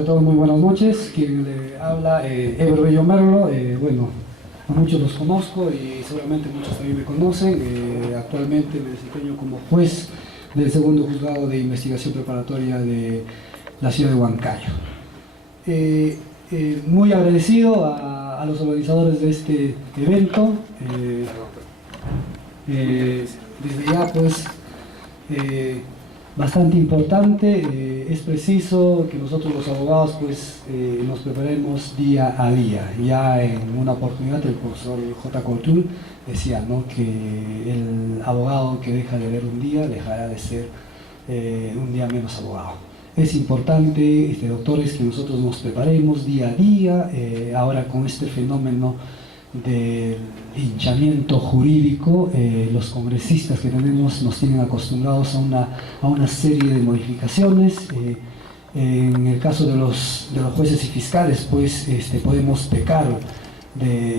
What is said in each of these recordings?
A todos muy buenas noches, quien le habla, Ever Bello Merlo. Bueno, a muchos los conozco y seguramente muchos también me conocen. Actualmente me desempeño como juez del segundo juzgado de investigación preparatoria de la ciudad de Huancayo. Muy agradecido a los organizadores de este evento. Desde ya pues bastante importante, es preciso que nosotros los abogados pues nos preparemos día a día. Ya en una oportunidad el profesor J. Couture decía, ¿no?, que el abogado que deja de leer un día dejará de ser un día menos abogado. Es importante, doctores, que nosotros nos preparemos día a día, ahora con este fenómeno del linchamiento jurídico. Los congresistas que tenemos nos tienen acostumbrados a una serie de modificaciones. En el caso de los jueces y fiscales, pues podemos pecar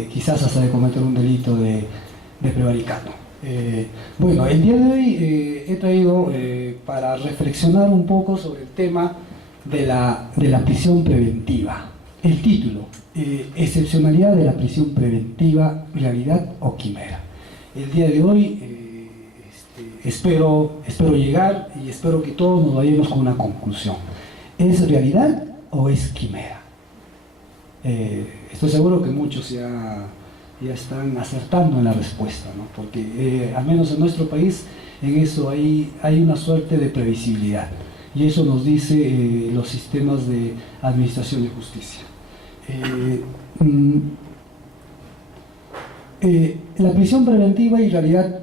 quizás hasta de cometer un delito de prevaricano. Bueno, el día de hoy he traído para reflexionar un poco sobre el tema de la prisión preventiva. El título: excepcionalidad de la prisión preventiva, realidad o quimera. El día de hoy espero llegar y espero que todos nos vayamos con una conclusión. ¿Es realidad o es quimera? Estoy seguro que muchos ya están acertando en la respuesta, ¿no? Porque al menos en nuestro país en eso hay una suerte de previsibilidad, y eso nos dice los sistemas de administración de justicia. La prisión preventiva y realidad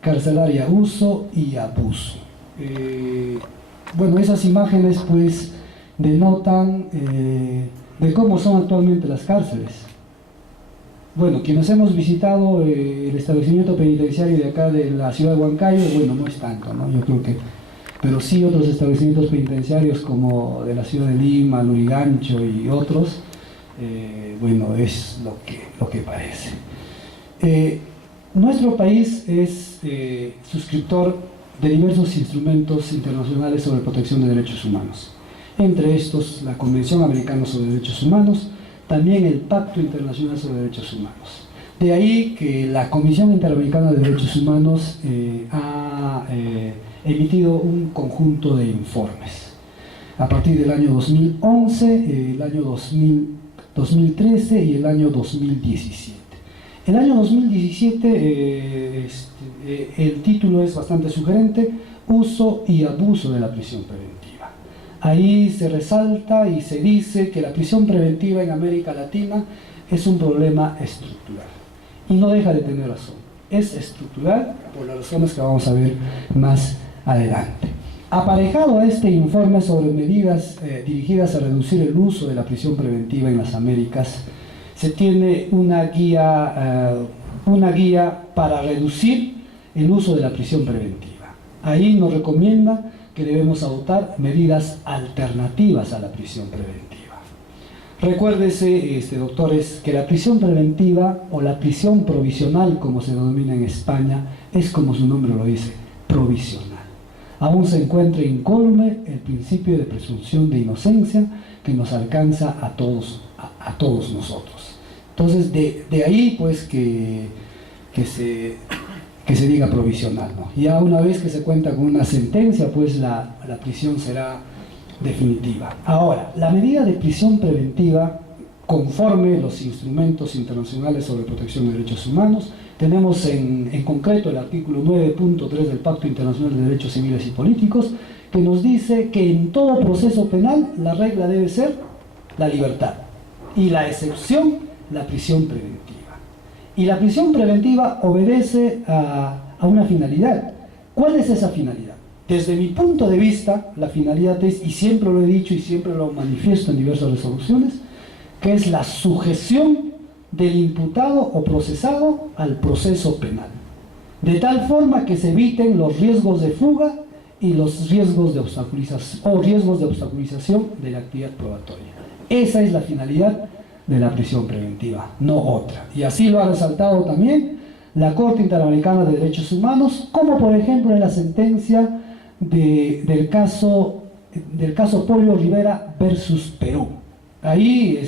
carcelaria, uso y abuso. Bueno, esas imágenes pues denotan de cómo son actualmente las cárceles. Bueno, quienes hemos visitado el establecimiento penitenciario de acá de la ciudad de Huancayo, bueno, no es tanto, ¿no? Yo creo que, pero sí otros establecimientos penitenciarios como de la ciudad de Lima, Lurigancho y otros, bueno, es lo que parece. Nuestro país es suscriptor de diversos instrumentos internacionales sobre protección de derechos humanos, entre estos la Convención Americana sobre Derechos Humanos, también el Pacto Internacional sobre Derechos Humanos. De ahí que la Comisión Interamericana de Derechos Humanos ha emitido un conjunto de informes a partir del año 2011, el año 2013 y el año 2017. El año 2017, el título es bastante sugerente: uso y abuso de la prisión preventiva. Ahí se resalta y se dice que la prisión preventiva en América Latina es un problema estructural. Y no deja de tener razón. Es estructural por las razones que vamos a ver más adelante. Aparejado a este informe sobre medidas dirigidas a reducir el uso de la prisión preventiva en las Américas, se tiene una guía para reducir el uso de la prisión preventiva. Ahí nos recomienda que debemos adoptar medidas alternativas a la prisión preventiva. Recuérdese, doctores, que la prisión preventiva o la prisión provisional, como se denomina en España, es, como su nombre lo dice, provisional. Aún se encuentra incólume el principio de presunción de inocencia que nos alcanza a todos nosotros. Entonces, de ahí pues que se diga provisional, ¿no? Ya una vez que se cuenta con una sentencia, pues la prisión será definitiva. Ahora, la medida de prisión preventiva, conforme los instrumentos internacionales sobre protección de derechos humanos, tenemos en concreto el artículo 9.3 del Pacto Internacional de Derechos Civiles y Políticos, que nos dice que en todo proceso penal la regla debe ser la libertad y la excepción la prisión preventiva. Y la prisión preventiva obedece a una finalidad. ¿Cuál es esa finalidad? Desde mi punto de vista, la finalidad es, y siempre lo he dicho y siempre lo manifiesto en diversas resoluciones, que es la sujeción del imputado o procesado al proceso penal, de tal forma que se eviten los riesgos de fuga y los riesgos de obstaculización de la actividad probatoria. Esa es la finalidad de la prisión preventiva, no otra. Y así lo ha resaltado también la Corte Interamericana de Derechos Humanos, como por ejemplo en la sentencia del caso del caso Polio Rivera versus Perú. Ahí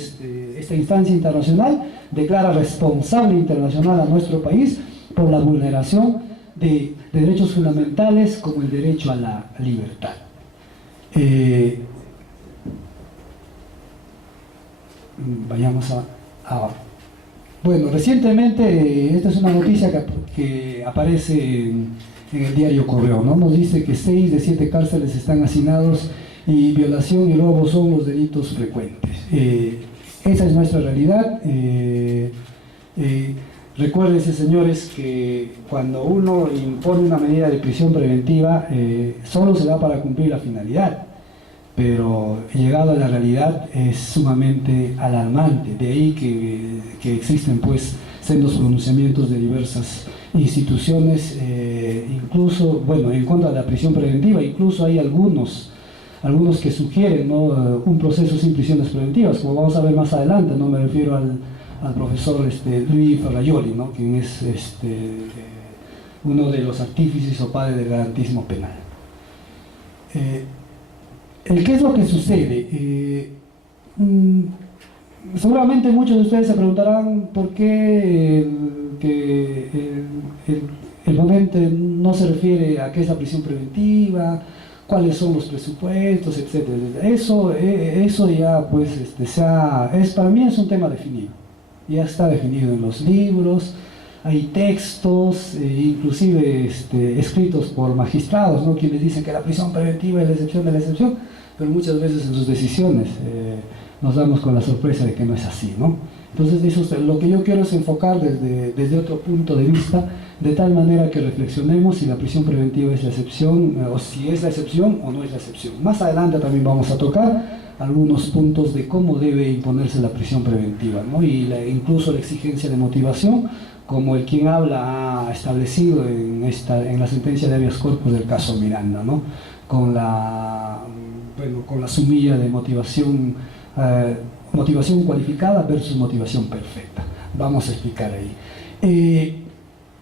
esta instancia internacional declara responsable internacional a nuestro país por la vulneración de derechos fundamentales como el derecho a la libertad. Vayamos a bueno, recientemente, esta es una noticia que aparece en el diario Correo, ¿no? Nos dice que 6 de 7 cárceles están hacinados y violación y robo son los delitos frecuentes. Esa es nuestra realidad. Recuérdense, señores, que cuando uno impone una medida de prisión preventiva, solo se da para cumplir la finalidad, pero llegado a la realidad es sumamente alarmante. De ahí que existen pues sendos pronunciamientos de diversas instituciones, incluso, bueno, en contra de la prisión preventiva. Incluso hay algunos que sugieren, ¿no?, un proceso sin prisiones preventivas, como vamos a ver más adelante. No me refiero al profesor Luis Ferraioli, ¿no?, quien es uno de los artífices o padres del garantismo penal. ¿Qué es lo que sucede? Seguramente muchos de ustedes se preguntarán por qué el ponente no se refiere a qué es la prisión preventiva, cuáles son los presupuestos, etcétera. Eso ya pues para mí es un tema definido, ya está definido en los libros, hay textos, inclusive escritos por magistrados, ¿no?, quienes dicen que la prisión preventiva es la excepción de la excepción, pero muchas veces en sus decisiones nos damos con la sorpresa de que no es así, ¿no? Entonces, lo que yo quiero es enfocar desde otro punto de vista, de tal manera que reflexionemos si la prisión preventiva es la excepción, o si es la excepción o no es la excepción. Más adelante también vamos a tocar algunos puntos de cómo debe imponerse la prisión preventiva, ¿no?, y incluso la exigencia de motivación, como el quien habla ha establecido en la sentencia de habeas corpus del caso Miranda, ¿no?, con la sumilla de motivación cualificada versus motivación perfecta. Vamos a explicar ahí.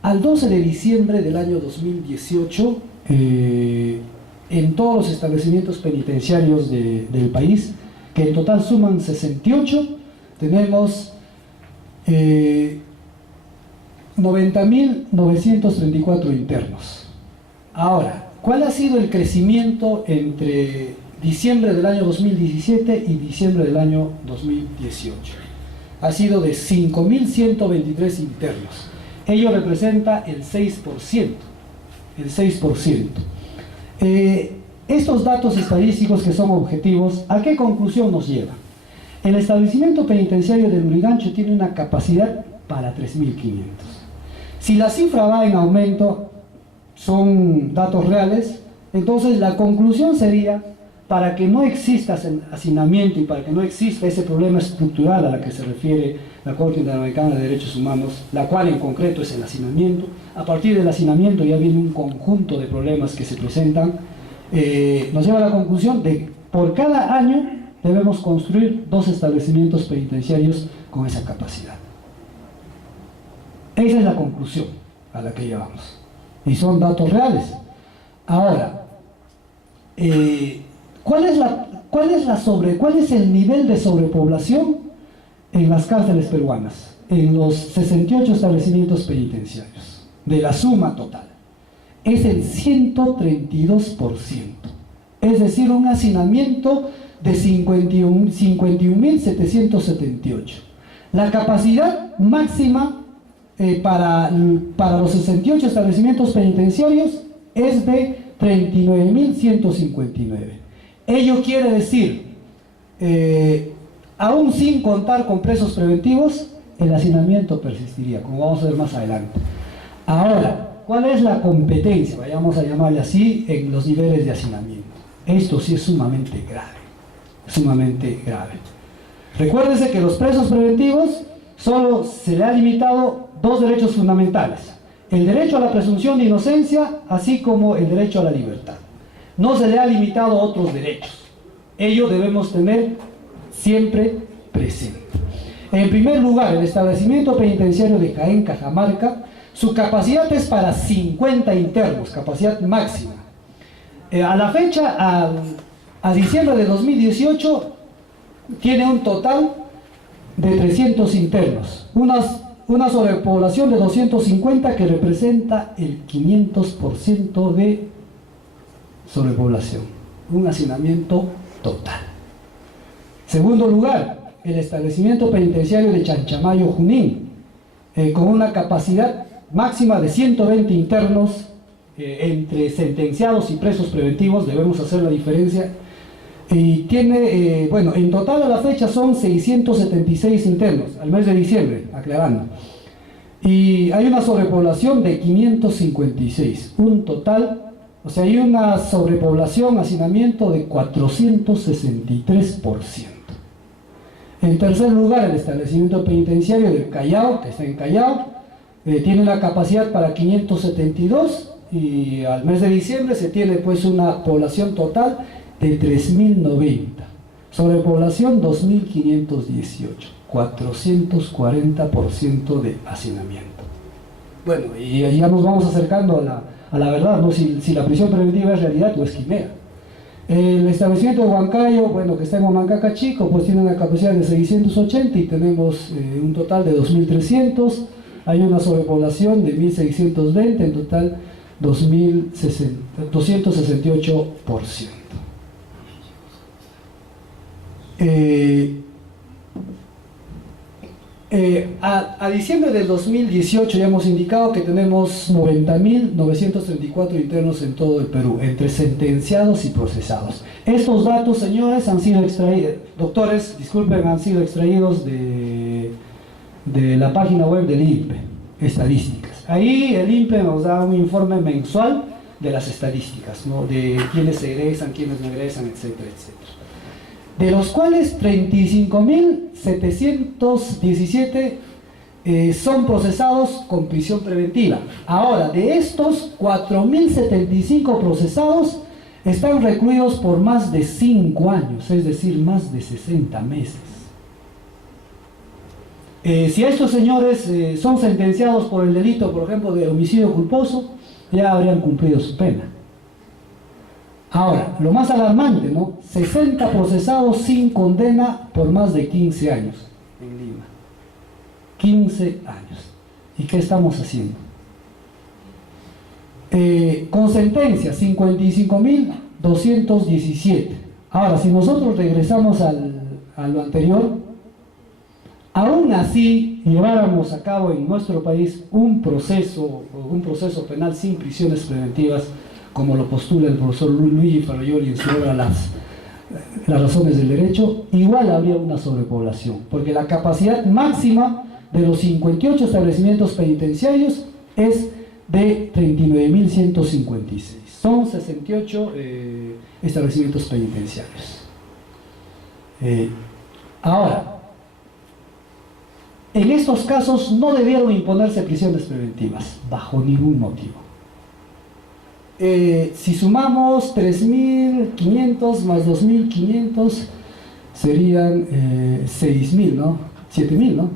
Al 12 de diciembre del año 2018, en todos los establecimientos penitenciarios del país, que en total suman 68, tenemos 90.934 internos. Ahora, ¿cuál ha sido el crecimiento entre diciembre del año 2017 y diciembre del año 2018? Ha sido de 5.123 internos. Ello representa el 6%. Estos datos estadísticos, que son objetivos, ¿a qué conclusión nos lleva? El establecimiento penitenciario de Lurigancho tiene una capacidad para 3.500. Si la cifra va en aumento, son datos reales, entonces la conclusión sería: para que no exista hacinamiento y para que no exista ese problema estructural a la que se refiere la Corte Interamericana de Derechos Humanos, la cual en concreto es el hacinamiento, a partir del hacinamiento ya viene un conjunto de problemas que se presentan, nos lleva a la conclusión de que por cada año debemos construir 2 establecimientos penitenciarios con esa capacidad. Esa es la conclusión a la que llegamos, y son datos reales. Ahora, ¿cuál es el nivel de sobrepoblación en las cárceles peruanas, en los 68 establecimientos penitenciarios, de la suma total? Es el 132%, es decir, un hacinamiento de 51.778. La capacidad máxima para los 68 establecimientos penitenciarios es de 39.159. Ello quiere decir, aún sin contar con presos preventivos, el hacinamiento persistiría, como vamos a ver más adelante. Ahora, ¿cuál es la competencia, vayamos a llamarle así, en los niveles de hacinamiento? Esto sí es sumamente grave, sumamente grave. Recuérdense que los presos preventivos solo se le ha limitado 2 derechos fundamentales: el derecho a la presunción de inocencia, así como el derecho a la libertad. No se le ha limitado otros derechos. Ello debemos tener siempre presente. En primer lugar, el establecimiento penitenciario de Jaén, Cajamarca, su capacidad es para 50 internos, capacidad máxima. A la fecha a diciembre de 2018 tiene un total de 300 internos, una sobrepoblación de 250 que representa el 500% de sobrepoblación, un hacinamiento total. Segundo lugar, el establecimiento penitenciario de Chanchamayo, Junín, con una capacidad máxima de 120 internos, entre sentenciados y presos preventivos, debemos hacer la diferencia, y tiene, bueno, en total a la fecha son 676 internos, al mes de diciembre, aclarando, y hay una sobrepoblación de 556, un total, o sea, hay una sobrepoblación, hacinamiento de 463%. En tercer lugar, el establecimiento penitenciario del Callao, que está en Callao, tiene una capacidad para 572, y al mes de diciembre se tiene pues una población total de 3.090, sobrepoblación 2.518, 440% de hacinamiento. Bueno, y ya nos vamos acercando a la verdad, ¿no? Si la prisión preventiva es realidad o es quimera. El establecimiento de Huancayo, bueno, que está en Huamancaca Chico, pues tiene una capacidad de 680 y tenemos un total de 2.300, hay una sobrepoblación de 1.620, en total 268%. A diciembre del 2018 ya hemos indicado que tenemos 90.934 internos en todo el Perú, entre sentenciados y procesados. Estos datos, señores, han sido extraídos, doctores, disculpen, han sido extraídos de la página web del INPE, estadísticas. Ahí el INPE nos da un informe mensual de las estadísticas, ¿no? De quiénes se egresan, quiénes no egresan, etcétera, etcétera. De los cuales 35.717 son procesados con prisión preventiva. Ahora, de estos 4.075 procesados están recluidos por más de 5 años, es decir, más de 60 meses. Si estos señores son sentenciados por el delito, por ejemplo, de homicidio culposo, ya habrían cumplido su pena. Ahora, lo más alarmante, ¿no? 60 procesados sin condena por más de 15 años en Lima. 15 años. ¿Y qué estamos haciendo? Con sentencia, 55.217. Ahora, si nosotros regresamos a lo anterior, aún así lleváramos a cabo en nuestro país un proceso penal sin prisiones preventivas, como lo postula el profesor Luigi Ferraioli en su obra las razones del derecho, igual habría una sobrepoblación, porque la capacidad máxima de los 58 establecimientos penitenciarios es de 39.156. Son 68 establecimientos penitenciarios. Ahora, en estos casos no debieron imponerse prisiones preventivas, bajo ningún motivo. Si sumamos 3.500 más 2.500 serían 6.000, ¿no? 7.000, ¿no?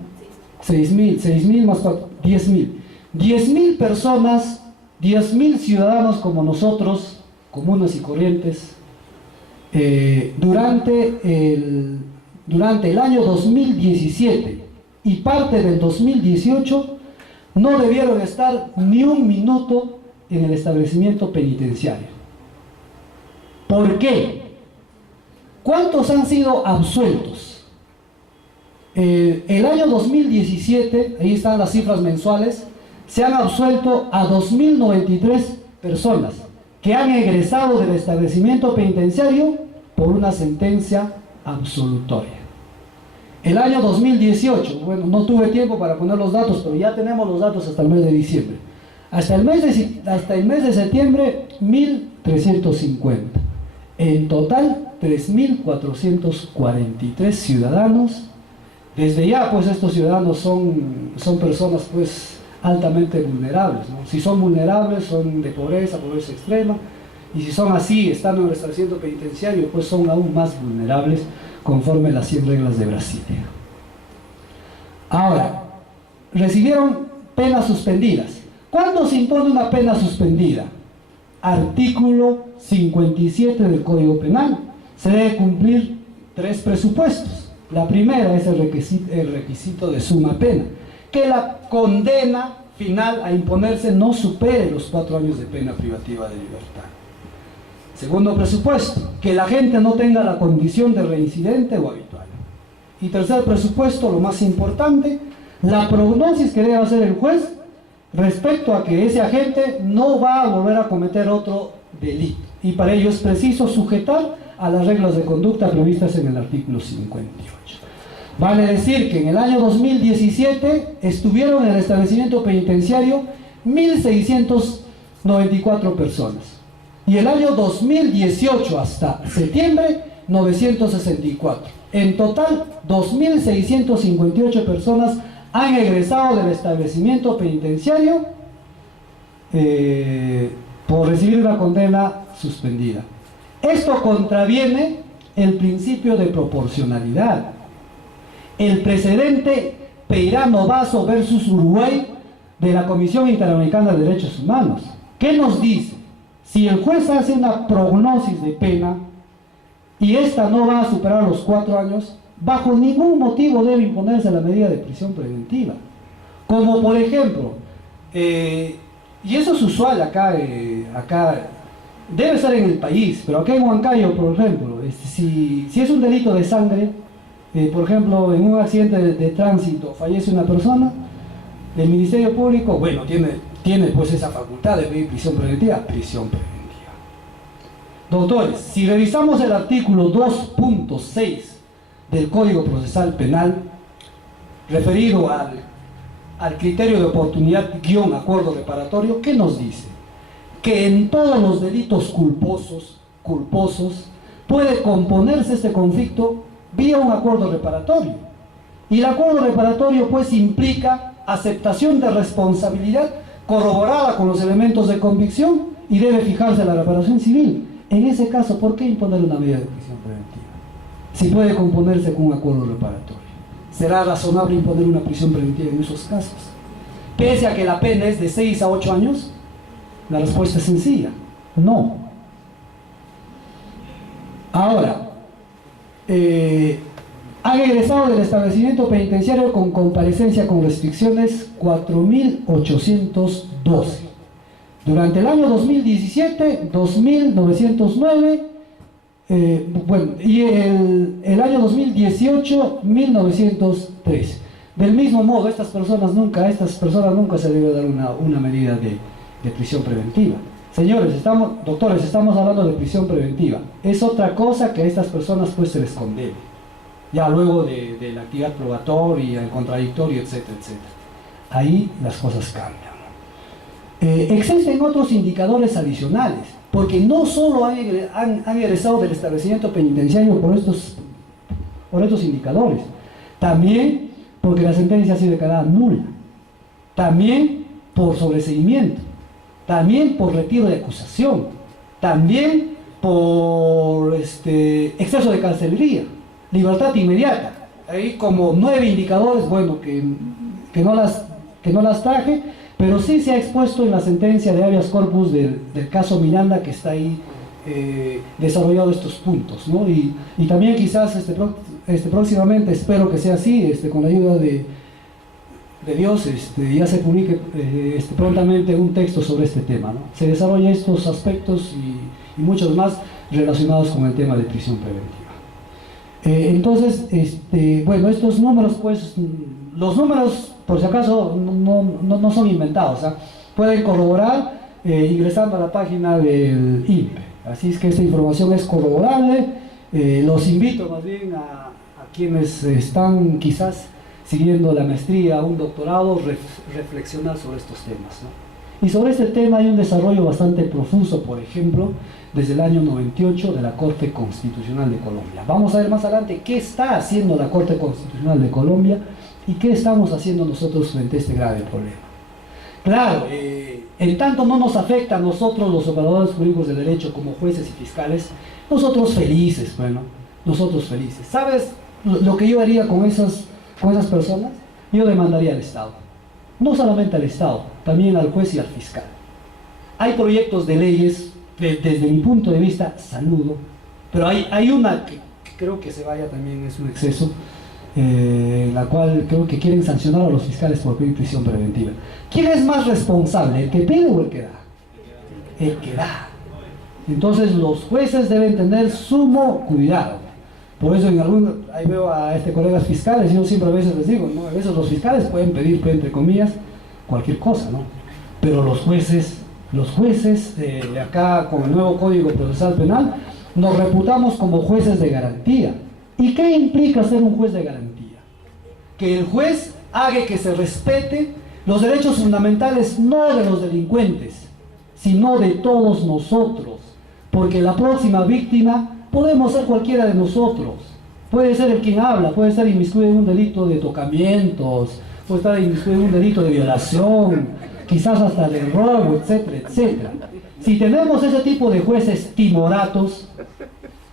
6.000 más 10.000. 10.000 personas, 10.000 ciudadanos como nosotros, comunes y corrientes, durante el año 2017 y parte del 2018 no debieron estar ni un minuto en el establecimiento penitenciario. ¿Por qué? ¿Cuántos han sido absueltos? El año 2017, ahí están las cifras mensuales, se han absuelto a 2.093 personas que han egresado del establecimiento penitenciario por una sentencia absolutoria. El año 2018, bueno, no tuve tiempo para poner los datos, pero ya tenemos los datos hasta el mes de diciembre. Hasta el mes de septiembre, 1.350. En total, 3.443 ciudadanos. Desde ya, pues, estos ciudadanos son personas, pues, altamente vulnerables, ¿no? Si son vulnerables, son de pobreza extrema, y si son así, estando en el establecimiento penitenciario, pues son aún más vulnerables, conforme las 100 reglas de Brasilia. Ahora, recibieron penas suspendidas. ¿Cuándo se impone una pena suspendida? Artículo 57 del Código Penal. se debe cumplir 3 presupuestos. La primera es el requisito de suma pena, que la condena final a imponerse no supere los 4 años de pena privativa de libertad. Segundo presupuesto, que la gente no tenga la condición de reincidente o habitual. Y tercer presupuesto, lo más importante, la prognosis que debe hacer el juez respecto a que ese agente no va a volver a cometer otro delito. Y para ello es preciso sujetar a las reglas de conducta previstas en el artículo 58. Vale decir que en el año 2017 estuvieron en el establecimiento penitenciario 1.694 personas. Y el año 2018 hasta septiembre, 964. En total, 2.658 personas han egresado del establecimiento penitenciario por recibir una condena suspendida. Esto contraviene el principio de proporcionalidad. El precedente Peirano Vaso versus Uruguay de la Comisión Interamericana de Derechos Humanos. ¿Qué nos dice? Si el juez hace una prognosis de pena y esta no va a superar los 4 años, bajo ningún motivo debe imponerse la medida de prisión preventiva. Como por ejemplo, y eso es usual acá debe estar en el país, pero acá en Huancayo, por ejemplo, si es un delito de sangre, por ejemplo, en un accidente de tránsito fallece una persona, el Ministerio Público, bueno, tiene pues esa facultad de pedir prisión preventiva. Doctores, si revisamos el artículo 2.6 del Código Procesal Penal, referido al criterio de oportunidad / acuerdo reparatorio, ¿qué nos dice? Que en todos los delitos culposos puede componerse este conflicto vía un acuerdo reparatorio. Y el acuerdo reparatorio pues implica aceptación de responsabilidad corroborada con los elementos de convicción y debe fijarse la reparación civil. En ese caso, ¿por qué imponer una medida de prisión preventiva? Si puede componerse con un acuerdo reparatorio. ¿Será razonable imponer una prisión preventiva en esos casos? Pese a que la pena es de 6 a 8 años, la respuesta es sencilla, no. Ahora, han egresado del establecimiento penitenciario con comparecencia con restricciones 4.812. Durante el año 2017, 2.909, y el año 2018, 1.903. Del mismo modo, a estas personas nunca se debe dar una medida de prisión preventiva. Señores, doctores, estamos hablando de prisión preventiva. Es otra cosa que a estas personas pues se les condene. Ya luego de la actividad probatoria, el contradictorio, etcétera, etcétera. Ahí las cosas cambian. Existen otros indicadores adicionales, porque no solo han egresado del establecimiento penitenciario por estos indicadores, también porque la sentencia ha sido declarada nula, también por sobreseimiento, también por retiro de acusación, también por exceso de carcelería, libertad inmediata. Hay como 9 indicadores, bueno, que no las traje, pero sí se ha expuesto en la sentencia de habeas corpus del caso Miranda, que está ahí desarrollado estos puntos, ¿no? Y también quizás próximamente, espero que sea así, con la ayuda de Dios, ya se publique prontamente un texto sobre este tema, ¿no? Se desarrolla estos aspectos y muchos más relacionados con el tema de prisión preventiva. Entonces, bueno, estos números, pues, los números, por si acaso, no son inventados, ¿eh? Pueden corroborar ingresando a la página del INPE. Así es que esta información es corroborable. Los invito más bien a quienes están quizás siguiendo la maestría, un doctorado, reflexionar sobre estos temas, ¿no? Y sobre este tema hay un desarrollo bastante profuso, por ejemplo, desde el año 98 de la Corte Constitucional de Colombia. Vamos a ver más adelante qué está haciendo la Corte Constitucional de Colombia y qué estamos haciendo nosotros frente a este grave problema. Claro, en tanto no nos afecta a nosotros los operadores jurídicos del derecho como jueces y fiscales, nosotros felices, bueno, nosotros felices. ¿Sabes lo que yo haría con esas personas? Yo demandaría al Estado. No solamente al Estado, también al juez y al fiscal. Hay proyectos de leyes, desde mi punto de vista, saludo, Pero hay una que creo que se vaya también, es un exceso, la cual creo que quieren sancionar a los fiscales por pedir prisión preventiva. ¿Quién es más responsable, el que pide o el que da? El que da. Entonces los jueces deben tener sumo cuidado. Por eso ahí veo a colegas fiscales, yo siempre a veces les digo, ¿no? A veces los fiscales pueden pedir, entre comillas, cualquier cosa, ¿no? Pero los jueces acá con el nuevo Código Procesal Penal, nos reputamos como jueces de garantía. ¿Y qué implica ser un juez de garantía? Que el juez haga que se respete los derechos fundamentales, no de los delincuentes, sino de todos nosotros, porque la próxima víctima podemos ser cualquiera de nosotros. Puede ser el quien habla, puede estar inmiscuido en un delito de tocamientos, puede estar inmiscuido en un delito de violación, quizás hasta de robo, etcétera, etcétera. Si tenemos ese tipo de jueces timoratos,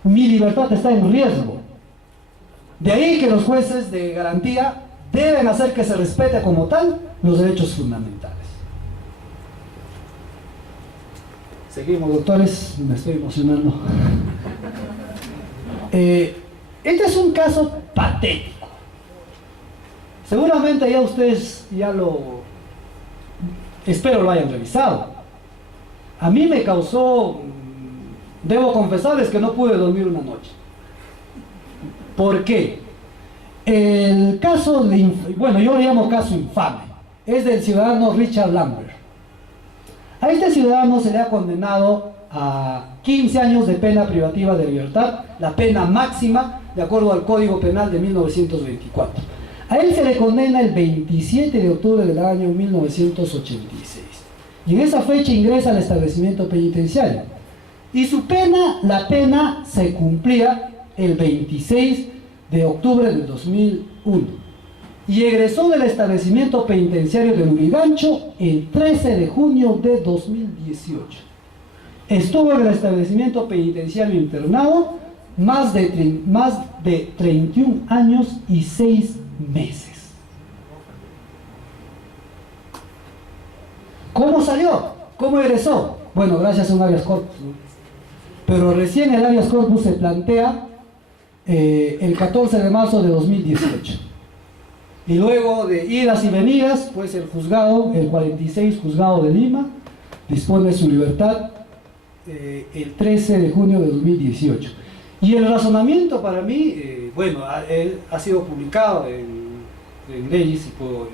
mi libertad está en riesgo. De ahí que los jueces de garantía deben hacer que se respete como tal los derechos fundamentales. Seguimos, doctores, me estoy emocionando. Este es un caso patético. Seguramente ya ustedes espero lo hayan revisado. A mí me causó, debo confesarles que no pude dormir una noche. ¿Por qué? El caso bueno, yo lo llamo caso infame, es del ciudadano Richard Lambert. A este ciudadano se le ha condenado a 15 años de pena privativa de libertad, la pena máxima de acuerdo al Código Penal de 1924. A él se le condena el 27 de octubre del año 1986. Y en esa fecha ingresa al establecimiento penitenciario. Y la pena se cumplía el 26 de octubre del 2001. Y egresó del establecimiento penitenciario de Lurigancho el 13 de junio de 2018. Estuvo en el establecimiento penitenciario internado más de 31 años y 6 meses. ¿Cómo salió? ¿Cómo egresó? Bueno, gracias a un habeas corpus, ¿no? Pero recién el habeas corpus se plantea el 14 de marzo de 2018. Y luego de idas y venidas, pues el 46 juzgado de Lima, dispone su libertad el 13 de junio de 2018. Y el razonamiento para mí, bueno, ha sido publicado en leyes y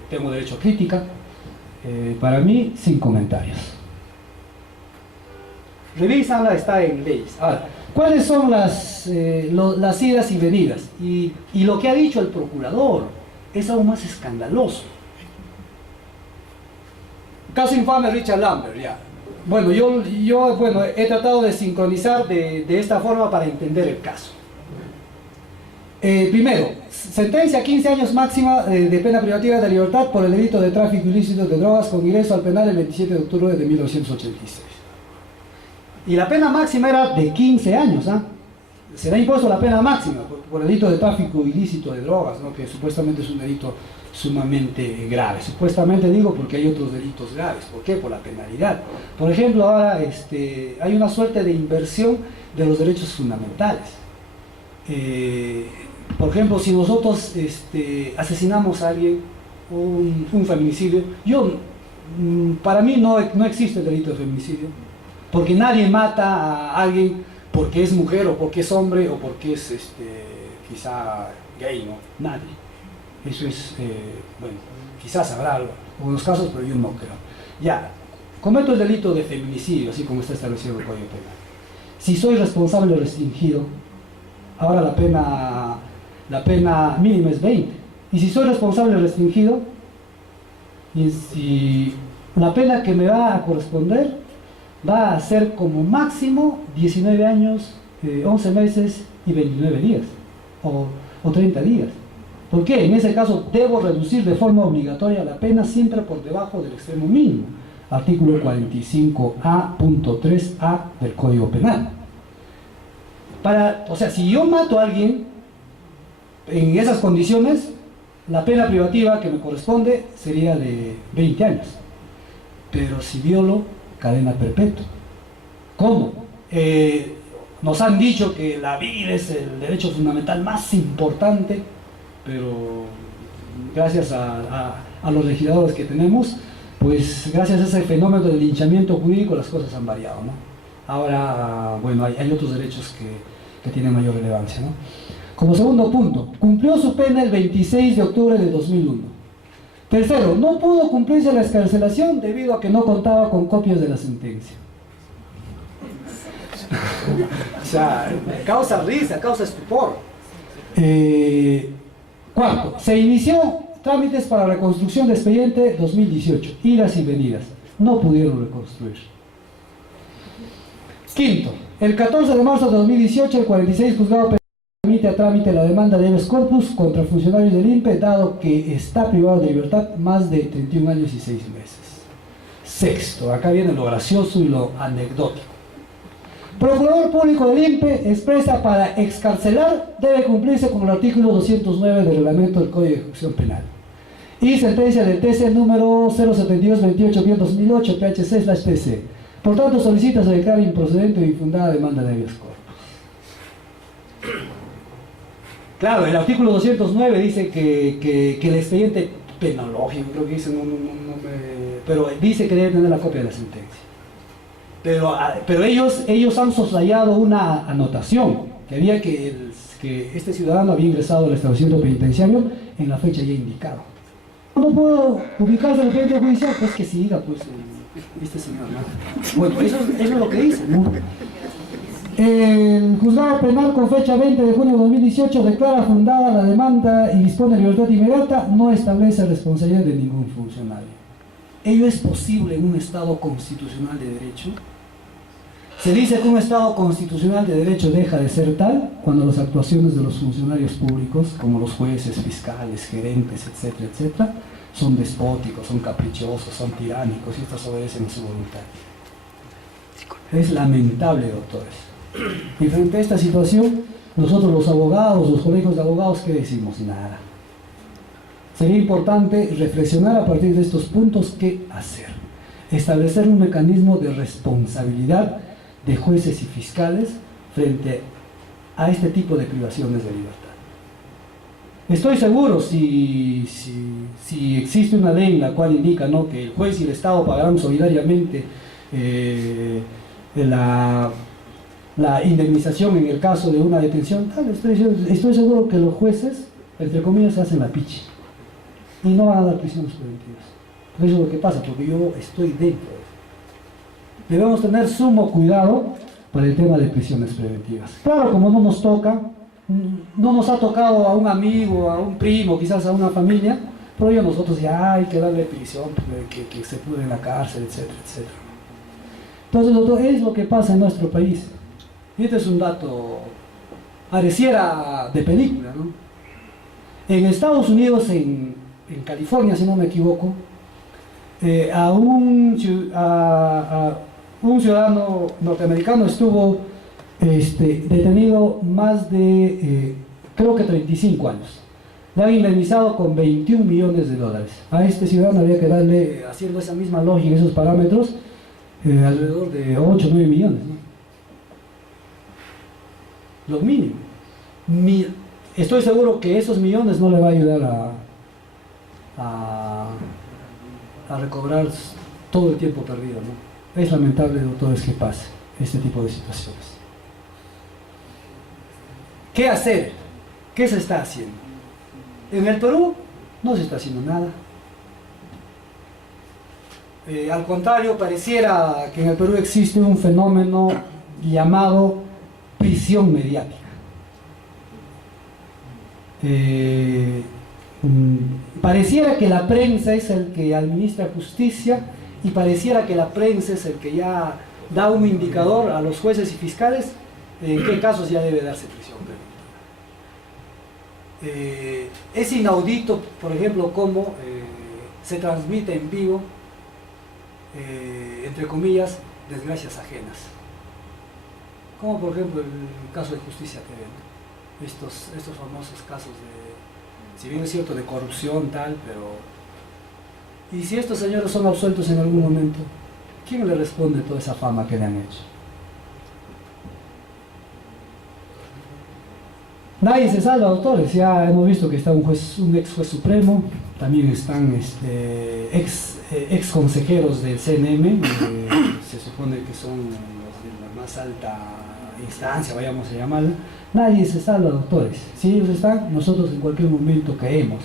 tengo derecho a crítica. Para mí, sin comentarios. Revísala, está en leyes. Ahora, ¿cuáles son las idas y venidas? Y lo que ha dicho el procurador es aún más escandaloso. Caso infame Richard Lambert, ya. Bueno, yo he tratado de sincronizar de esta forma para entender el caso. Primero, sentencia 15 años máxima de pena privativa de libertad por el delito de tráfico ilícito de drogas con ingreso al penal el 27 de octubre de 1986. Y la pena máxima era de 15 años, ¿ah? Se le ha impuesto la pena máxima por el delito de tráfico ilícito de drogas, ¿no? Que supuestamente es un delito sumamente grave. Supuestamente digo porque hay otros delitos graves. ¿Por qué? Por la penalidad. Por ejemplo, ahora hay una suerte de inversión de los derechos fundamentales. Por ejemplo, si nosotros asesinamos a alguien, un feminicidio, para mí no existe el delito de feminicidio, porque nadie mata a alguien porque es mujer o porque es hombre o porque es quizá gay, ¿no? Nadie. Eso es, bueno, quizás habrá algunos casos, pero yo no creo. Ya, cometo el delito de feminicidio, así como está establecido en el Código Penal. Si soy responsable restringido, ahora la pena mínima es 20. Y si soy responsable restringido, y la pena que me va a corresponder va a ser como máximo 19 años, 11 meses y 29 días, o 30 días. ¿Por qué? En ese caso debo reducir de forma obligatoria la pena siempre por debajo del extremo mínimo. Artículo 45A.3a del Código Penal. O sea, si yo mato a alguien en esas condiciones, la pena privativa que me corresponde sería de 20 años. Pero si violo, cadena perpetua. ¿Cómo? Nos han dicho que la vida es el derecho fundamental más importante, pero gracias a los legisladores que tenemos, pues gracias a ese fenómeno del linchamiento jurídico las cosas han variado, ¿no? Ahora, bueno, hay otros derechos que tienen mayor relevancia, ¿no? Como segundo punto, cumplió su pena el 26 de octubre de 2001. Tercero, no pudo cumplirse la excarcelación debido a que no contaba con copias de la sentencia. O sea, causa risa, causa estupor. Cuarto, se inició trámites para reconstrucción de expediente 2018, idas y venidas. No pudieron reconstruir. Quinto, el 14 de marzo de 2018, el 46 juzgado permite a trámite la demanda de habeas corpus contra funcionarios del INPE, dado que está privado de libertad más de 31 años y 6 meses. Sexto, acá viene lo gracioso y lo anecdótico. Procurador Público del INPE expresa para excarcelar debe cumplirse con el artículo 209 del reglamento del Código de Ejecución Penal y sentencia del TC número 07228-2008 PHC/TC. Por tanto, solicita se declara improcedente o infundada demanda de habeas corpus. Claro, el artículo 209 dice que el expediente penológico, creo que dice, pero dice que debe tener la copia de la sentencia. Pero ellos han soslayado una anotación, que había que este ciudadano había ingresado al establecimiento penitenciario en la fecha ya indicada. No puedo ubicarse en el expediente judicial, pues que siga, pues, este señor, ¿no? Bueno, eso es lo que dice, ¿no? El juzgado penal con fecha 20 de junio de 2018 declara fundada la demanda y dispone de libertad inmediata, no establece responsabilidad de ningún funcionario. ¿Ello es posible en un Estado constitucional de derecho? Se dice que un Estado constitucional de derecho deja de ser tal cuando las actuaciones de los funcionarios públicos, como los jueces, fiscales, gerentes, etcétera, etcétera, son despóticos, son caprichosos, son tiránicos y estos obedecen a su voluntad. Es lamentable, doctores. Y frente a esta situación, nosotros los abogados, los colegios de abogados, ¿qué decimos? Nada. Sería importante reflexionar a partir de estos puntos qué hacer. Establecer un mecanismo de responsabilidad de jueces y fiscales frente a este tipo de privaciones de libertad. Estoy seguro, si existe una ley en la cual indica, ¿no?, que el juez y el Estado pagarán solidariamente la indemnización en el caso de una detención, tal, estoy seguro que los jueces, entre comillas, se hacen la pichi y no van a dar prisiones preventivas. Eso es lo que pasa, porque yo estoy dentro de eso. Debemos tener sumo cuidado para el tema de prisiones preventivas. Claro, como no nos toca, no nos ha tocado a un amigo, a un primo, quizás a una familia, pero ya nosotros ya hay que darle prisión, que se pudre en la cárcel, etcétera, etcétera. Entonces, doctor, es lo que pasa en nuestro país. Y este es un dato, pareciera de película, ¿no? En Estados Unidos, en California, si no me equivoco, a un ciudadano norteamericano estuvo detenido más de, creo que 35 años. Le han indemnizado con $21 millones. A este ciudadano había que darle, haciendo esa misma lógica, esos parámetros, alrededor de 8 o 9 millones, ¿no? Lo mínimo. Estoy seguro que esos millones no le va a ayudar a recobrar todo el tiempo perdido, ¿no? Es lamentable, doctores, que pase este tipo de situaciones. ¿Qué hacer? ¿Qué se está haciendo? En el Perú no se está haciendo nada. Al contrario, pareciera que en el Perú existe un fenómeno llamado prisión mediática. Pareciera que la prensa es el que administra justicia y pareciera que la prensa es el que ya da un indicador a los jueces y fiscales en qué casos ya debe darse prisión preventiva. Es inaudito, por ejemplo, cómo se transmite en vivo, entre comillas, desgracias ajenas. Como por ejemplo el caso de Justicia TV, ¿no? Estos famosos casos de, si bien es cierto, de corrupción, tal, pero... ¿Y si estos señores son absueltos en algún momento? ¿Quién le responde toda esa fama que le han hecho? Nadie se salva, doctores. Ya hemos visto que está un ex juez supremo, también están ex consejeros del CNM, se supone que son los de la más alta instancia, vayamos a llamarla. Nadie se salva, doctores. Si ellos están, nosotros en cualquier momento caemos.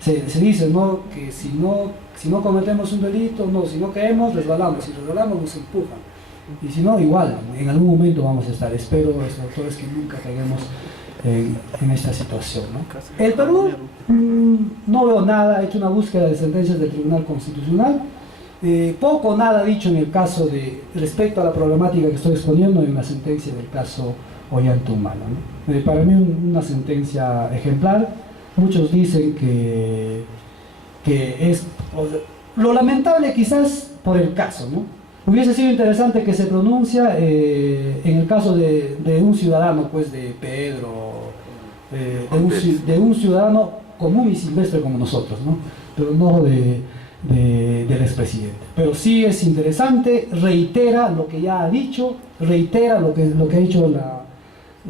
Se dice, ¿no?, que si no cometemos un delito, no, si no caemos, resbalamos. Si resbalamos, nos empujan. Y si no, igual, en algún momento vamos a estar. Espero, doctores, que nunca caigamos en esta situación, ¿no? El Perú, no veo nada. He hecho una búsqueda de sentencias del Tribunal Constitucional. Poco o nada dicho en el caso respecto a la problemática que estoy exponiendo en la sentencia del caso Ollantaytambo, ¿no? Para mí una sentencia ejemplar. Muchos dicen que es lo lamentable quizás por el caso, ¿no? Hubiese sido interesante que se pronuncia en el caso de un ciudadano, pues de Pedro, de un ciudadano común y silvestre como nosotros, ¿no? Pero no del expresidente. Pero sí es interesante, reitera lo que ya ha dicho, reitera lo que ha dicho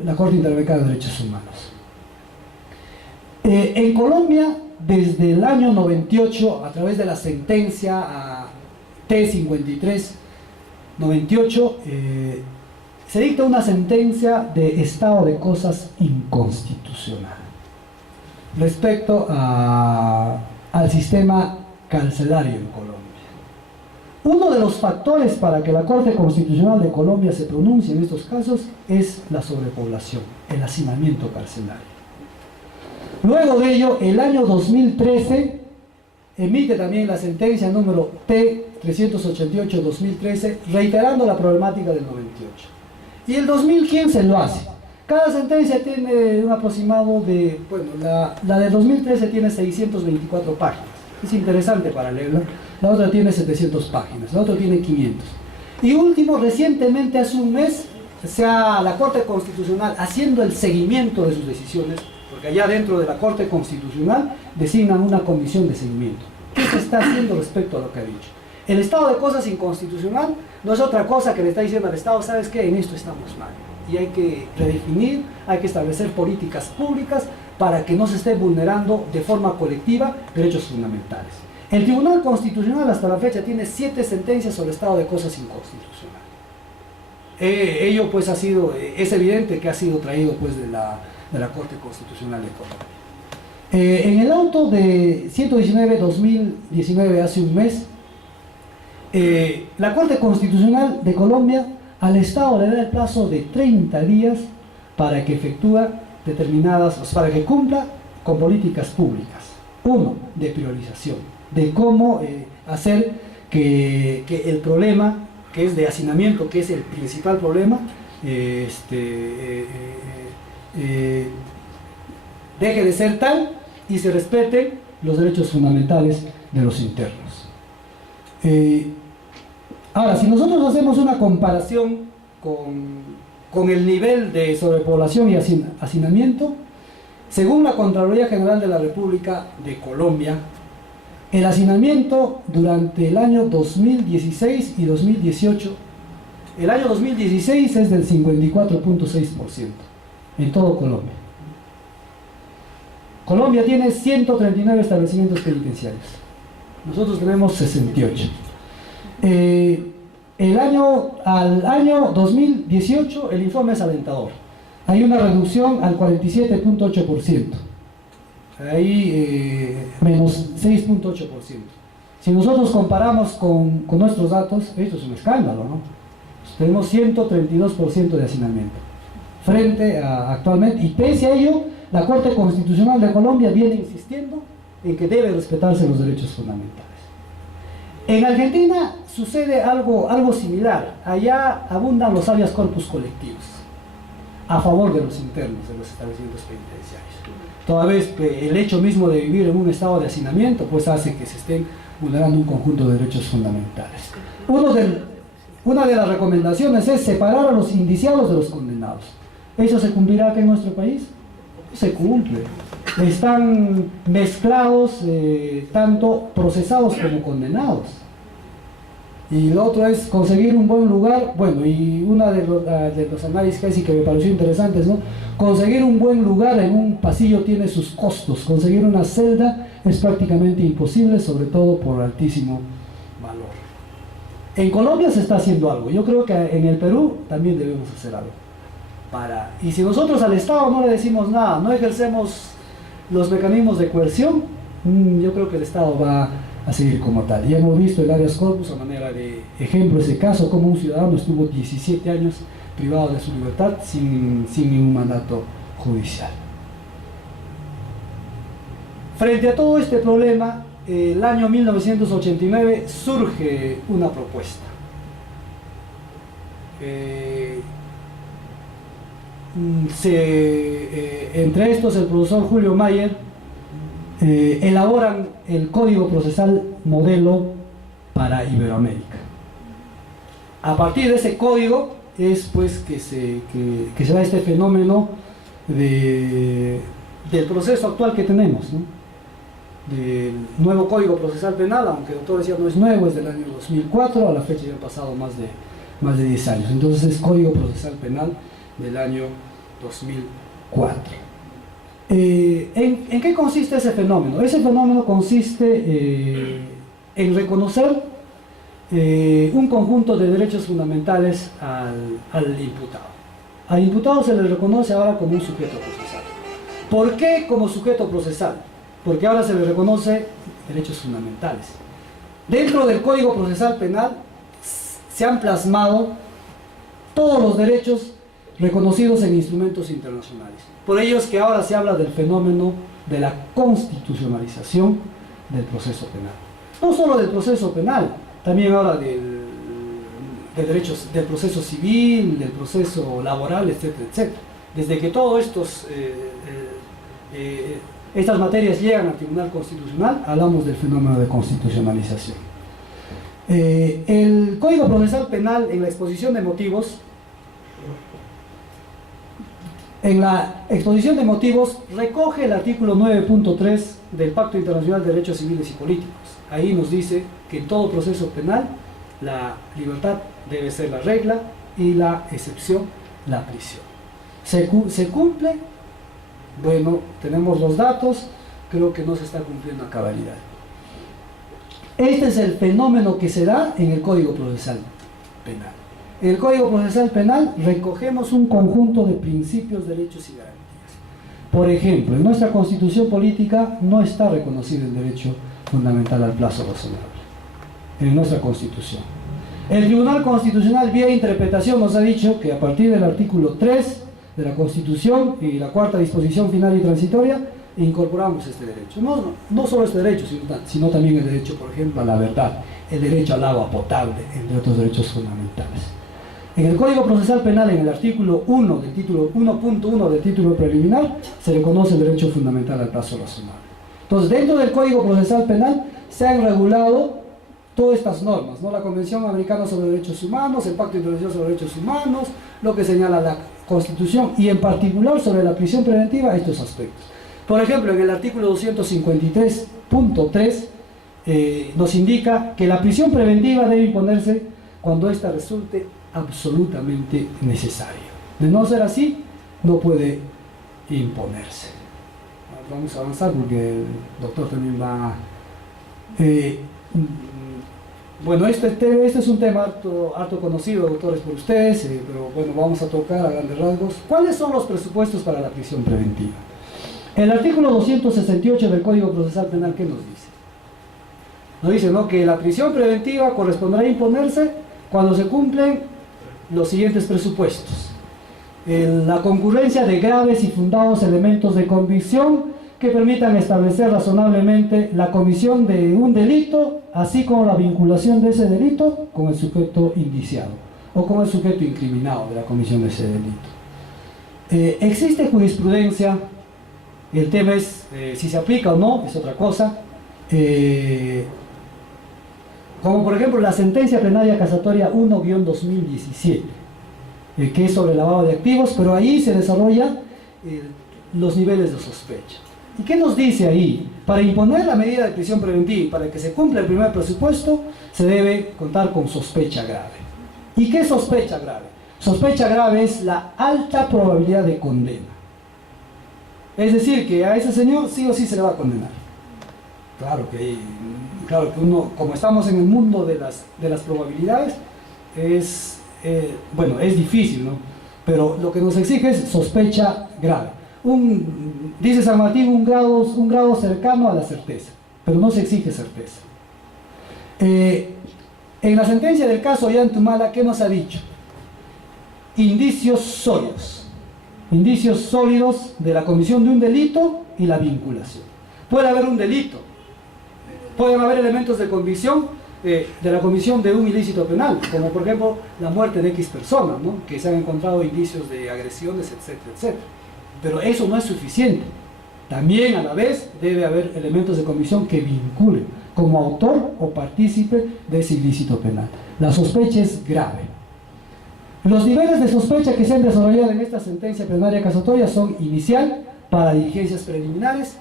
la Corte Interamericana de Derechos Humanos. En Colombia, desde el año 98, a través de la sentencia a T53-98, se dicta una sentencia de estado de cosas inconstitucional respecto al sistema carcelario en Colombia. Uno de los factores para que la Corte Constitucional de Colombia se pronuncie en estos casos es la sobrepoblación, el hacinamiento carcelario. Luego de ello, el año 2013 emite también la sentencia número T388-2013, reiterando la problemática del 98. Y el 2015 lo hace. Cada sentencia tiene un aproximado de, bueno, la de 2013 tiene 624 páginas. Es interesante para leerla. La otra tiene 700 páginas, la otra tiene 500. Y último, recientemente, hace un mes, la Corte Constitucional, haciendo el seguimiento de sus decisiones, porque allá dentro de la Corte Constitucional designan una comisión de seguimiento. ¿Qué se está haciendo respecto a lo que ha dicho? El estado de cosas inconstitucional no es otra cosa que le está diciendo al Estado, ¿sabes qué? En esto estamos mal. Y hay que redefinir, hay que establecer políticas públicas para que no se esté vulnerando de forma colectiva derechos fundamentales. El Tribunal Constitucional hasta la fecha tiene 7 sentencias sobre estado de cosas inconstitucional. Ello pues es evidente que ha sido traído pues de la Corte Constitucional de Colombia. En el auto de 119-2019, hace un mes, la Corte Constitucional de Colombia al Estado le da el plazo de 30 días para que para que cumpla con políticas públicas. Uno, de priorización, de cómo hacer que el problema, que es de hacinamiento, que es el principal problema, deje de ser tal y se respeten los derechos fundamentales de los internos. Ahora, si nosotros hacemos una comparación con el nivel de sobrepoblación y hacinamiento, según la Contraloría General de la República de Colombia, el hacinamiento durante el año 2016 y 2018, el año 2016 es del 54.6% en todo Colombia. Colombia tiene 139 establecimientos penitenciarios. Nosotros tenemos 68. Al año 2018 el informe es alentador. Hay una reducción al 47.8%. Ahí menos 6.8%. Si nosotros comparamos con nuestros datos, esto es un escándalo, ¿no? Tenemos 132% de hacinamiento frente a actualmente, y pese a ello, la Corte Constitucional de Colombia viene insistiendo en que deben respetarse los derechos fundamentales. En Argentina sucede algo similar. Allá abundan los habeas corpus colectivos a favor de los internos de los establecimientos penitenciarios. Toda vez que el hecho mismo de vivir en un estado de hacinamiento pues hace que se estén vulnerando un conjunto de derechos fundamentales. Una de las recomendaciones es separar a los indiciados de los condenados. ¿Eso se cumplirá acá en nuestro país? Se cumple. Están mezclados tanto procesados como condenados. Y lo otro es conseguir un buen lugar. Bueno, y uno de los análisis casi que me pareció interesante, ¿no? Conseguir un buen lugar en un pasillo tiene sus costos. Conseguir una celda es prácticamente imposible, sobre todo por altísimo valor. En Colombia se está haciendo algo. Yo creo que en el Perú también debemos hacer algo. Y si nosotros al Estado no le decimos nada, no ejercemos los mecanismos de coerción, yo creo que el Estado va a seguir como tal. Y hemos visto el habeas corpus a manera de ejemplo ese caso, como un ciudadano estuvo 17 años privado de su libertad sin ningún mandato judicial. Frente a todo este problema, el año 1989 surge una propuesta. Entre estos el profesor Julio Mayer elaboran el Código Procesal Modelo para Iberoamérica. A partir de ese código es pues que se da este fenómeno del proceso actual que tenemos, ¿no? Del nuevo Código Procesal Penal, aunque el doctor decía no es nuevo, es del año 2004, a la fecha ya han pasado más de 10 años. Entonces es Código Procesal Penal del año 2004. ¿En qué consiste ese fenómeno? Ese fenómeno consiste en reconocer un conjunto de derechos fundamentales al imputado. Al imputado se le reconoce ahora como un sujeto procesal. ¿Por qué como sujeto procesal? Porque ahora se le reconoce derechos fundamentales. Dentro del Código Procesal Penal se han plasmado todos los derechos reconocidos en instrumentos internacionales. Por ello es que ahora se habla del fenómeno de la constitucionalización del proceso penal. No solo del proceso penal, también ahora de derechos del proceso civil, del proceso laboral, etcétera, etcétera. Desde que todas estas materias llegan al Tribunal Constitucional, hablamos del fenómeno de constitucionalización. El Código Procesal Penal, en la exposición de motivos, recoge el artículo 9.3 del Pacto Internacional de Derechos Civiles y Políticos. Ahí nos dice que en todo proceso penal la libertad debe ser la regla y la excepción la prisión. ¿Se cumple? Bueno, tenemos los datos, creo que no se está cumpliendo a cabalidad. Este es el fenómeno que se da en el Código Procesal Penal. En el Código Procesal Penal recogemos un conjunto de principios, derechos y garantías. Por ejemplo, en nuestra Constitución Política no está reconocido el derecho fundamental al plazo razonable. En nuestra Constitución. El Tribunal Constitucional, vía interpretación, nos ha dicho que a partir del artículo 3 de la Constitución y la cuarta disposición final y transitoria, incorporamos este derecho. No solo este derecho, sino también el derecho, por ejemplo, a la verdad, el derecho al agua potable, entre otros derechos fundamentales. En el Código Procesal Penal, en el artículo 1 del título 1.1 del título preliminar, se reconoce el derecho fundamental al plazo razonable. Entonces, dentro del Código Procesal Penal se han regulado todas estas normas, ¿no? La Convención Americana sobre Derechos Humanos, el Pacto Internacional sobre Derechos Humanos, lo que señala la Constitución y en particular sobre la prisión preventiva, estos aspectos. Por ejemplo, en el artículo 253.3 nos indica que la prisión preventiva debe imponerse cuando ésta resulte absolutamente necesario. De no ser así, no puede imponerse. Vamos a avanzar porque el doctor también va... bueno, este es un tema harto conocido, doctores, por ustedes, pero bueno, vamos a tocar a grandes rasgos. ¿Cuáles son los presupuestos para la prisión preventiva? El artículo 268 del Código Procesal Penal, ¿qué nos dice? Nos dice, ¿no?, que la prisión preventiva corresponderá imponerse cuando se cumplen los siguientes presupuestos. La concurrencia de graves y fundados elementos de convicción que permitan establecer razonablemente la comisión de un delito, así como la vinculación de ese delito con el sujeto indiciado o con el sujeto incriminado de la comisión de ese delito. Existe jurisprudencia, el tema es si se aplica o no, es otra cosa, como por ejemplo la sentencia plenaria casatoria 1-2017, que es sobre lavado de activos, pero ahí se desarrolla los niveles de sospecha. ¿Y qué nos dice ahí? Para imponer la medida de prisión preventiva y para que se cumpla el primer presupuesto, se debe contar con sospecha grave. ¿Y qué es sospecha grave? Sospecha grave es la alta probabilidad de condena. Es decir, que a ese señor sí o sí se le va a condenar. Claro que uno, como estamos en el mundo de las probabilidades, es difícil, ¿no? Pero lo que nos exige es sospecha grave. Dice San Martín, un grado cercano a la certeza, pero no se exige certeza. En la sentencia del caso Ollantumala, ¿qué nos ha dicho? Indicios sólidos de la comisión de un delito y la vinculación. Puede haber un delito, pueden haber elementos de convicción de la comisión de un ilícito penal, como por ejemplo la muerte de X persona, ¿no? Que se han encontrado indicios de agresiones, etcétera, etcétera. Pero eso no es suficiente. También a la vez debe haber elementos de comisión que vinculen como autor o partícipe de ese ilícito penal. La sospecha es grave. Los niveles de sospecha que se han desarrollado en esta sentencia plenaria casatoria son inicial para diligencias preliminares,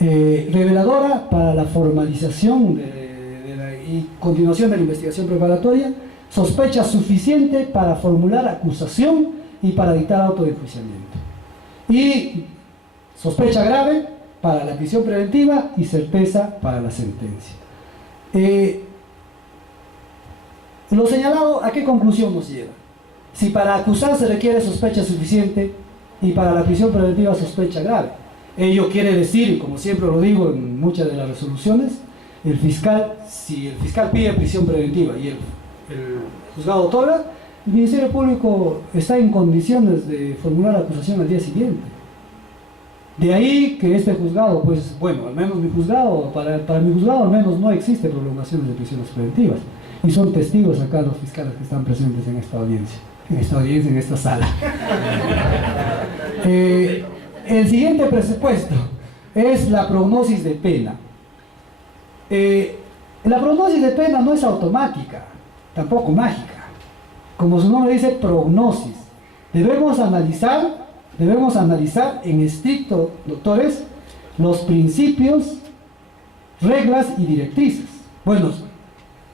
reveladora para la formalización y continuación de la investigación preparatoria, sospecha suficiente para formular acusación y para dictar auto de enjuiciamiento, y sospecha grave para la prisión preventiva y certeza para la sentencia. Lo señalado, ¿a qué conclusión nos lleva? Si para acusar se requiere sospecha suficiente y para la prisión preventiva sospecha grave, ello quiere decir, y como siempre lo digo en muchas de las resoluciones, si el fiscal pide prisión preventiva y el juzgado otorga, el Ministerio Público está en condiciones de formular la acusación al día siguiente. De ahí que este juzgado, pues bueno, al menos mi juzgado, para mi juzgado al menos no existe prolongaciones de prisiones preventivas. Y son testigos acá los fiscales que están presentes en esta audiencia, en esta sala. El siguiente presupuesto es la prognosis de pena. La prognosis de pena no es automática, tampoco mágica. Como su nombre dice, prognosis. Debemos analizar en estricto, doctores, los principios, reglas y directrices. Bueno,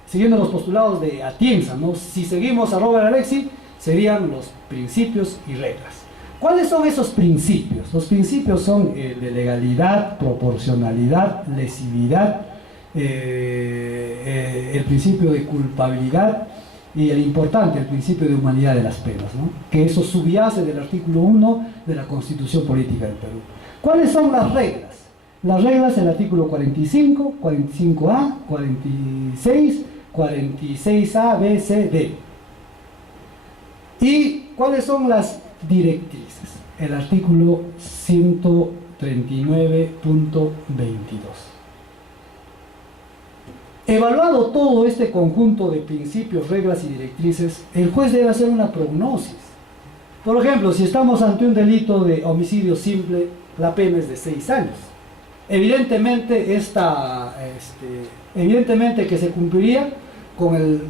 siguiendo los postulados de Atienza, ¿no? Si seguimos a Robert Alexi, serían los principios y reglas. ¿Cuáles son esos principios? Los principios son el de legalidad, proporcionalidad, lesividad, el principio de culpabilidad y el importante, el principio de humanidad de las penas, ¿no? Que eso subyace del artículo 1 de la Constitución Política del Perú. ¿Cuáles son las reglas? Las reglas, el artículo 45, 45A, 46, 46A, B, C, D. ¿Y cuáles son las directrices? El artículo 139.22. Evaluado todo este conjunto de principios, reglas y directrices, el juez debe hacer una prognosis. Por ejemplo, si estamos ante un delito de homicidio simple, la pena es de 6 años. Evidentemente que se cumpliría con la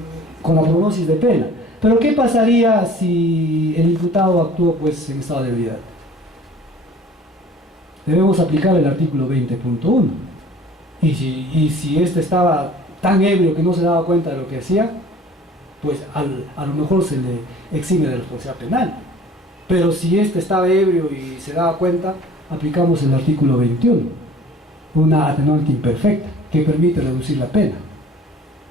prognosis de pena. Pero ¿qué pasaría si el imputado actuó pues en estado de ebriedad? Debemos aplicar el artículo 20.1. Y si este estaba tan ebrio que no se daba cuenta de lo que hacía, pues a lo mejor se le exime de responsabilidad penal. Pero si este estaba ebrio y se daba cuenta, aplicamos el artículo 21, una atenuante imperfecta que permite reducir la pena.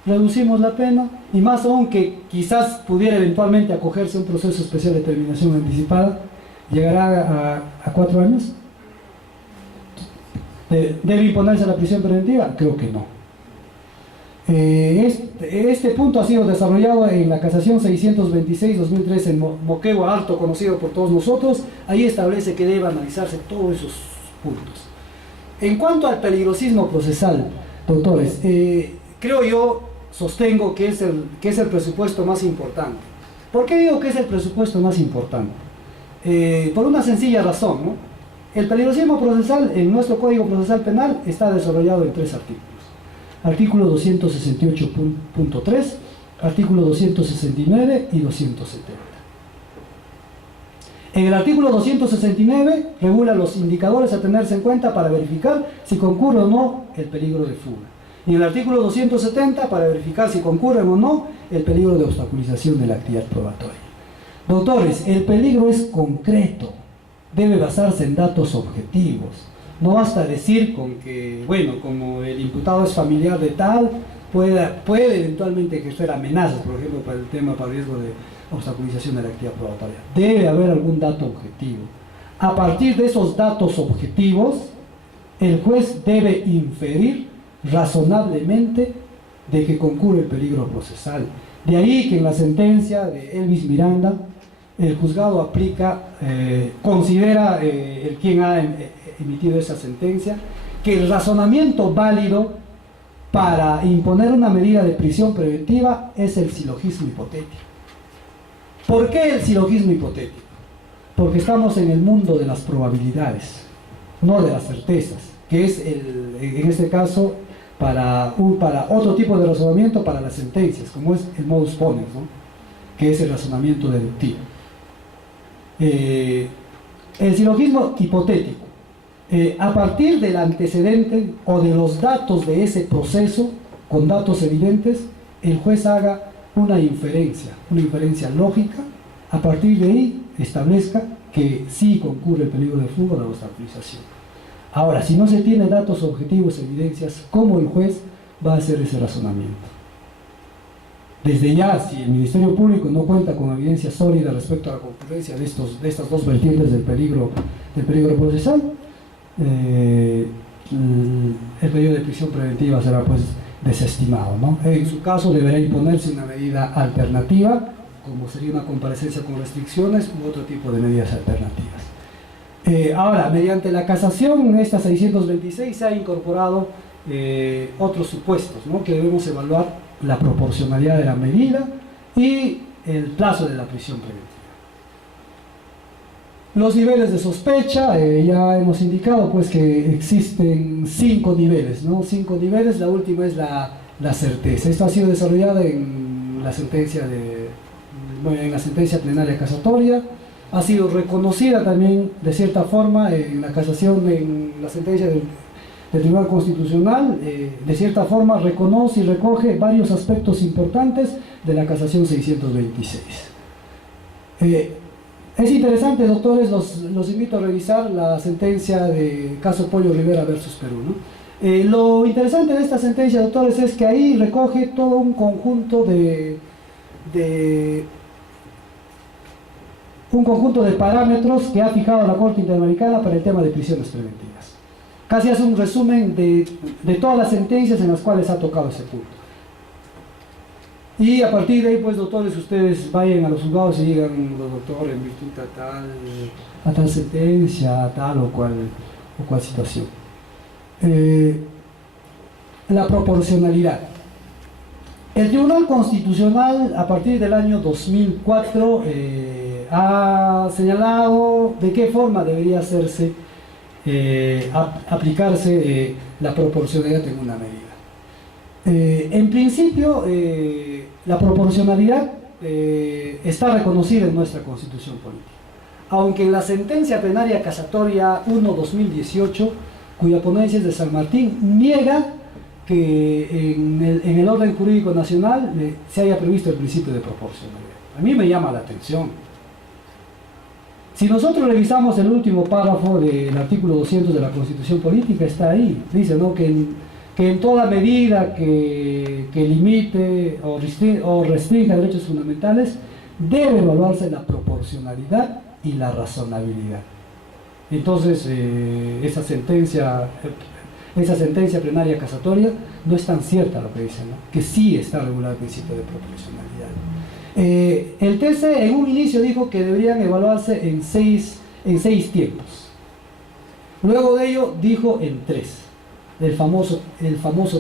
Reducimos la pena, y más aún que quizás pudiera eventualmente acogerse a un proceso especial de terminación anticipada, llegará a 4 años. ¿Debe imponerse la prisión preventiva? Creo que no. Este punto ha sido desarrollado en la casación 626-2003 en Moquegua Alto, conocido por todos nosotros. Ahí establece que debe analizarse todos esos puntos. En cuanto al peligrosismo procesal, doctores, creo yo, sostengo que es el presupuesto más importante. ¿Por qué digo que es el presupuesto más importante? Por una sencilla razón, ¿no? El peligrosismo procesal en nuestro Código Procesal Penal está desarrollado en 3 artículos. Artículo 268.3, artículo 269 y 270. En el artículo 269 regula los indicadores a tenerse en cuenta para verificar si concurre o no el peligro de fuga. Y en el artículo 270 para verificar si concurre o no el peligro de obstaculización de la actividad probatoria. Doctores, el peligro es concreto, debe basarse en datos objetivos. No basta decir con que, bueno, como el imputado es familiar de tal, puede eventualmente ejercer amenazas, por ejemplo, para el tema, para riesgo de obstaculización de la actividad probatoria. Debe haber algún dato objetivo. A partir de esos datos objetivos, el juez debe inferir razonablemente de que concurre el peligro procesal. De ahí que en la sentencia de Elvis Miranda, el juzgado aplica, considera el quien ha emitido esa sentencia, que el razonamiento válido para imponer una medida de prisión preventiva es el silogismo hipotético. ¿Por qué el silogismo hipotético? Porque estamos en el mundo de las probabilidades, no de las certezas, que es en este caso para otro tipo de razonamiento para las sentencias, como es el modus ponens, ¿no? Que es el razonamiento deductivo. El silogismo hipotético, a partir del antecedente o de los datos de ese proceso, con datos evidentes, el juez haga una inferencia lógica, a partir de ahí establezca que sí concurre el peligro de fuga o de obstaculización. Ahora, si no se tiene datos objetivos, evidencias, ¿cómo el juez va a hacer ese razonamiento? Desde ya, si el Ministerio Público no cuenta con evidencia sólida respecto a la concurrencia de estas dos vertientes del peligro procesal, el pedido de prisión preventiva será pues desestimado, ¿no? En su caso deberá imponerse una medida alternativa, como sería una comparecencia con restricciones u otro tipo de medidas alternativas. Ahora, mediante la casación, en esta 626 se ha incorporado otros supuestos, ¿no? Que debemos evaluar la proporcionalidad de la medida y el plazo de la prisión preventiva. Los niveles de sospecha, ya hemos indicado pues que existen 5 niveles, ¿no? 5 niveles, la última es la certeza. Esto ha sido desarrollado en la sentencia plenaria casatoria, ha sido reconocida también de cierta forma en la casación, en la sentencia del Tribunal Constitucional, de cierta forma reconoce y recoge varios aspectos importantes de la casación 626. Es interesante, doctores, los invito a revisar la sentencia de caso Pollo Rivera versus Perú, ¿no? Lo interesante de esta sentencia, doctores, es que ahí recoge todo un conjunto de parámetros que ha fijado la Corte Interamericana para el tema de prisiones preventivas. Casi hace un resumen de todas las sentencias en las cuales ha tocado ese punto. Y a partir de ahí, pues, doctores, ustedes vayan a los juzgados y digan, doctor, en virtud a tal sentencia, a tal o cual situación. La proporcionalidad. El Tribunal Constitucional, a partir del año 2004, ha señalado de qué forma debería aplicarse la proporcionalidad en una medida. En principio, la proporcionalidad está reconocida en nuestra Constitución Política, aunque en la sentencia plenaria casatoria 1/2018, cuya ponencia es de San Martín, niega que en el orden jurídico nacional se haya previsto el principio de proporcionalidad. A mí me llama la atención. Si nosotros revisamos el último párrafo del artículo 200 de la Constitución Política, está ahí, dice, ¿no?, que en toda medida que limite o restrinja derechos fundamentales, debe evaluarse la proporcionalidad y la razonabilidad. Entonces, esa sentencia plenaria casatoria no es tan cierta lo que dice, ¿no?, que sí está regulado el principio de proporcionalidad. El TC en un inicio dijo que deberían evaluarse en seis tiempos. Luego de ello dijo en 3. El famoso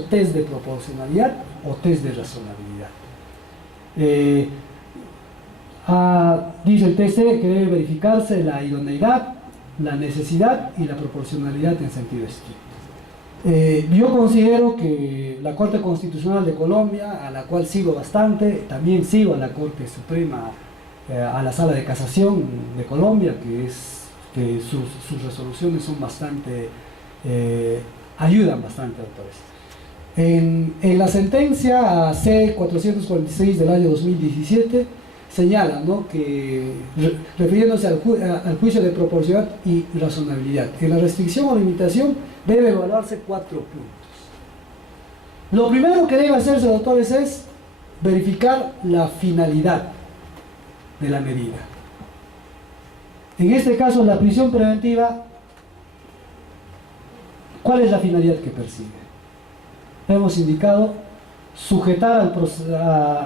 test de proporcionalidad o test de razonabilidad. Dice el TC que debe verificarse la idoneidad, la necesidad y la proporcionalidad en sentido estricto. Yo considero que la Corte Constitucional de Colombia, a la cual sigo bastante, también sigo a la Corte Suprema a la Sala de Casación de Colombia, que sus resoluciones son bastante, ayudan bastante a todo esto. En la sentencia C-446 del año 2017 señala, ¿no?, que refiriéndose al juicio de proporcionalidad y razonabilidad, en la restricción o limitación debe evaluarse 4 puntos. Lo primero que debe hacerse, doctores, es verificar la finalidad de la medida. En este caso, la prisión preventiva, ¿cuál es la finalidad que persigue? Hemos indicado sujetar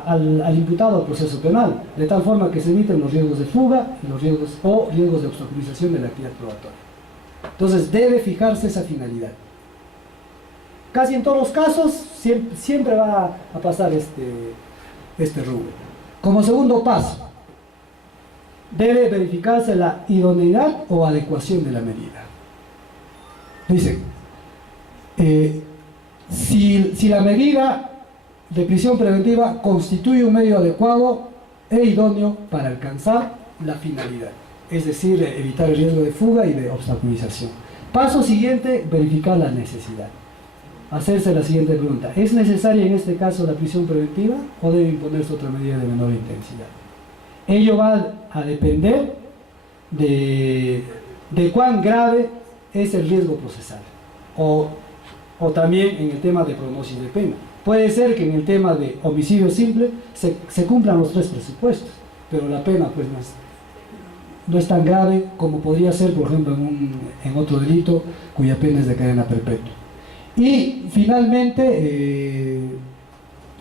al imputado al proceso penal, de tal forma que se eviten los riesgos de fuga riesgos de obstaculización de la actividad probatoria. Entonces, debe fijarse esa finalidad. Casi en todos los casos, siempre va a pasar este rubro. Como segundo paso, debe verificarse la idoneidad o adecuación de la medida. Dice, si la medida de prisión preventiva constituye un medio adecuado e idóneo para alcanzar la finalidad, es decir, evitar el riesgo de fuga y de obstaculización. Paso siguiente, verificar la necesidad. Hacerse la siguiente pregunta: ¿es necesaria en este caso la prisión preventiva o debe imponerse otra medida de menor intensidad? Ello va a depender de cuán grave es el riesgo procesal, o también en el tema de prognosis de pena. Puede ser que en el tema de homicidio simple se cumplan los 3 presupuestos, pero la pena pues no es tan grave como podría ser, por ejemplo, en otro delito cuya pena es de cadena perpetua. Y finalmente,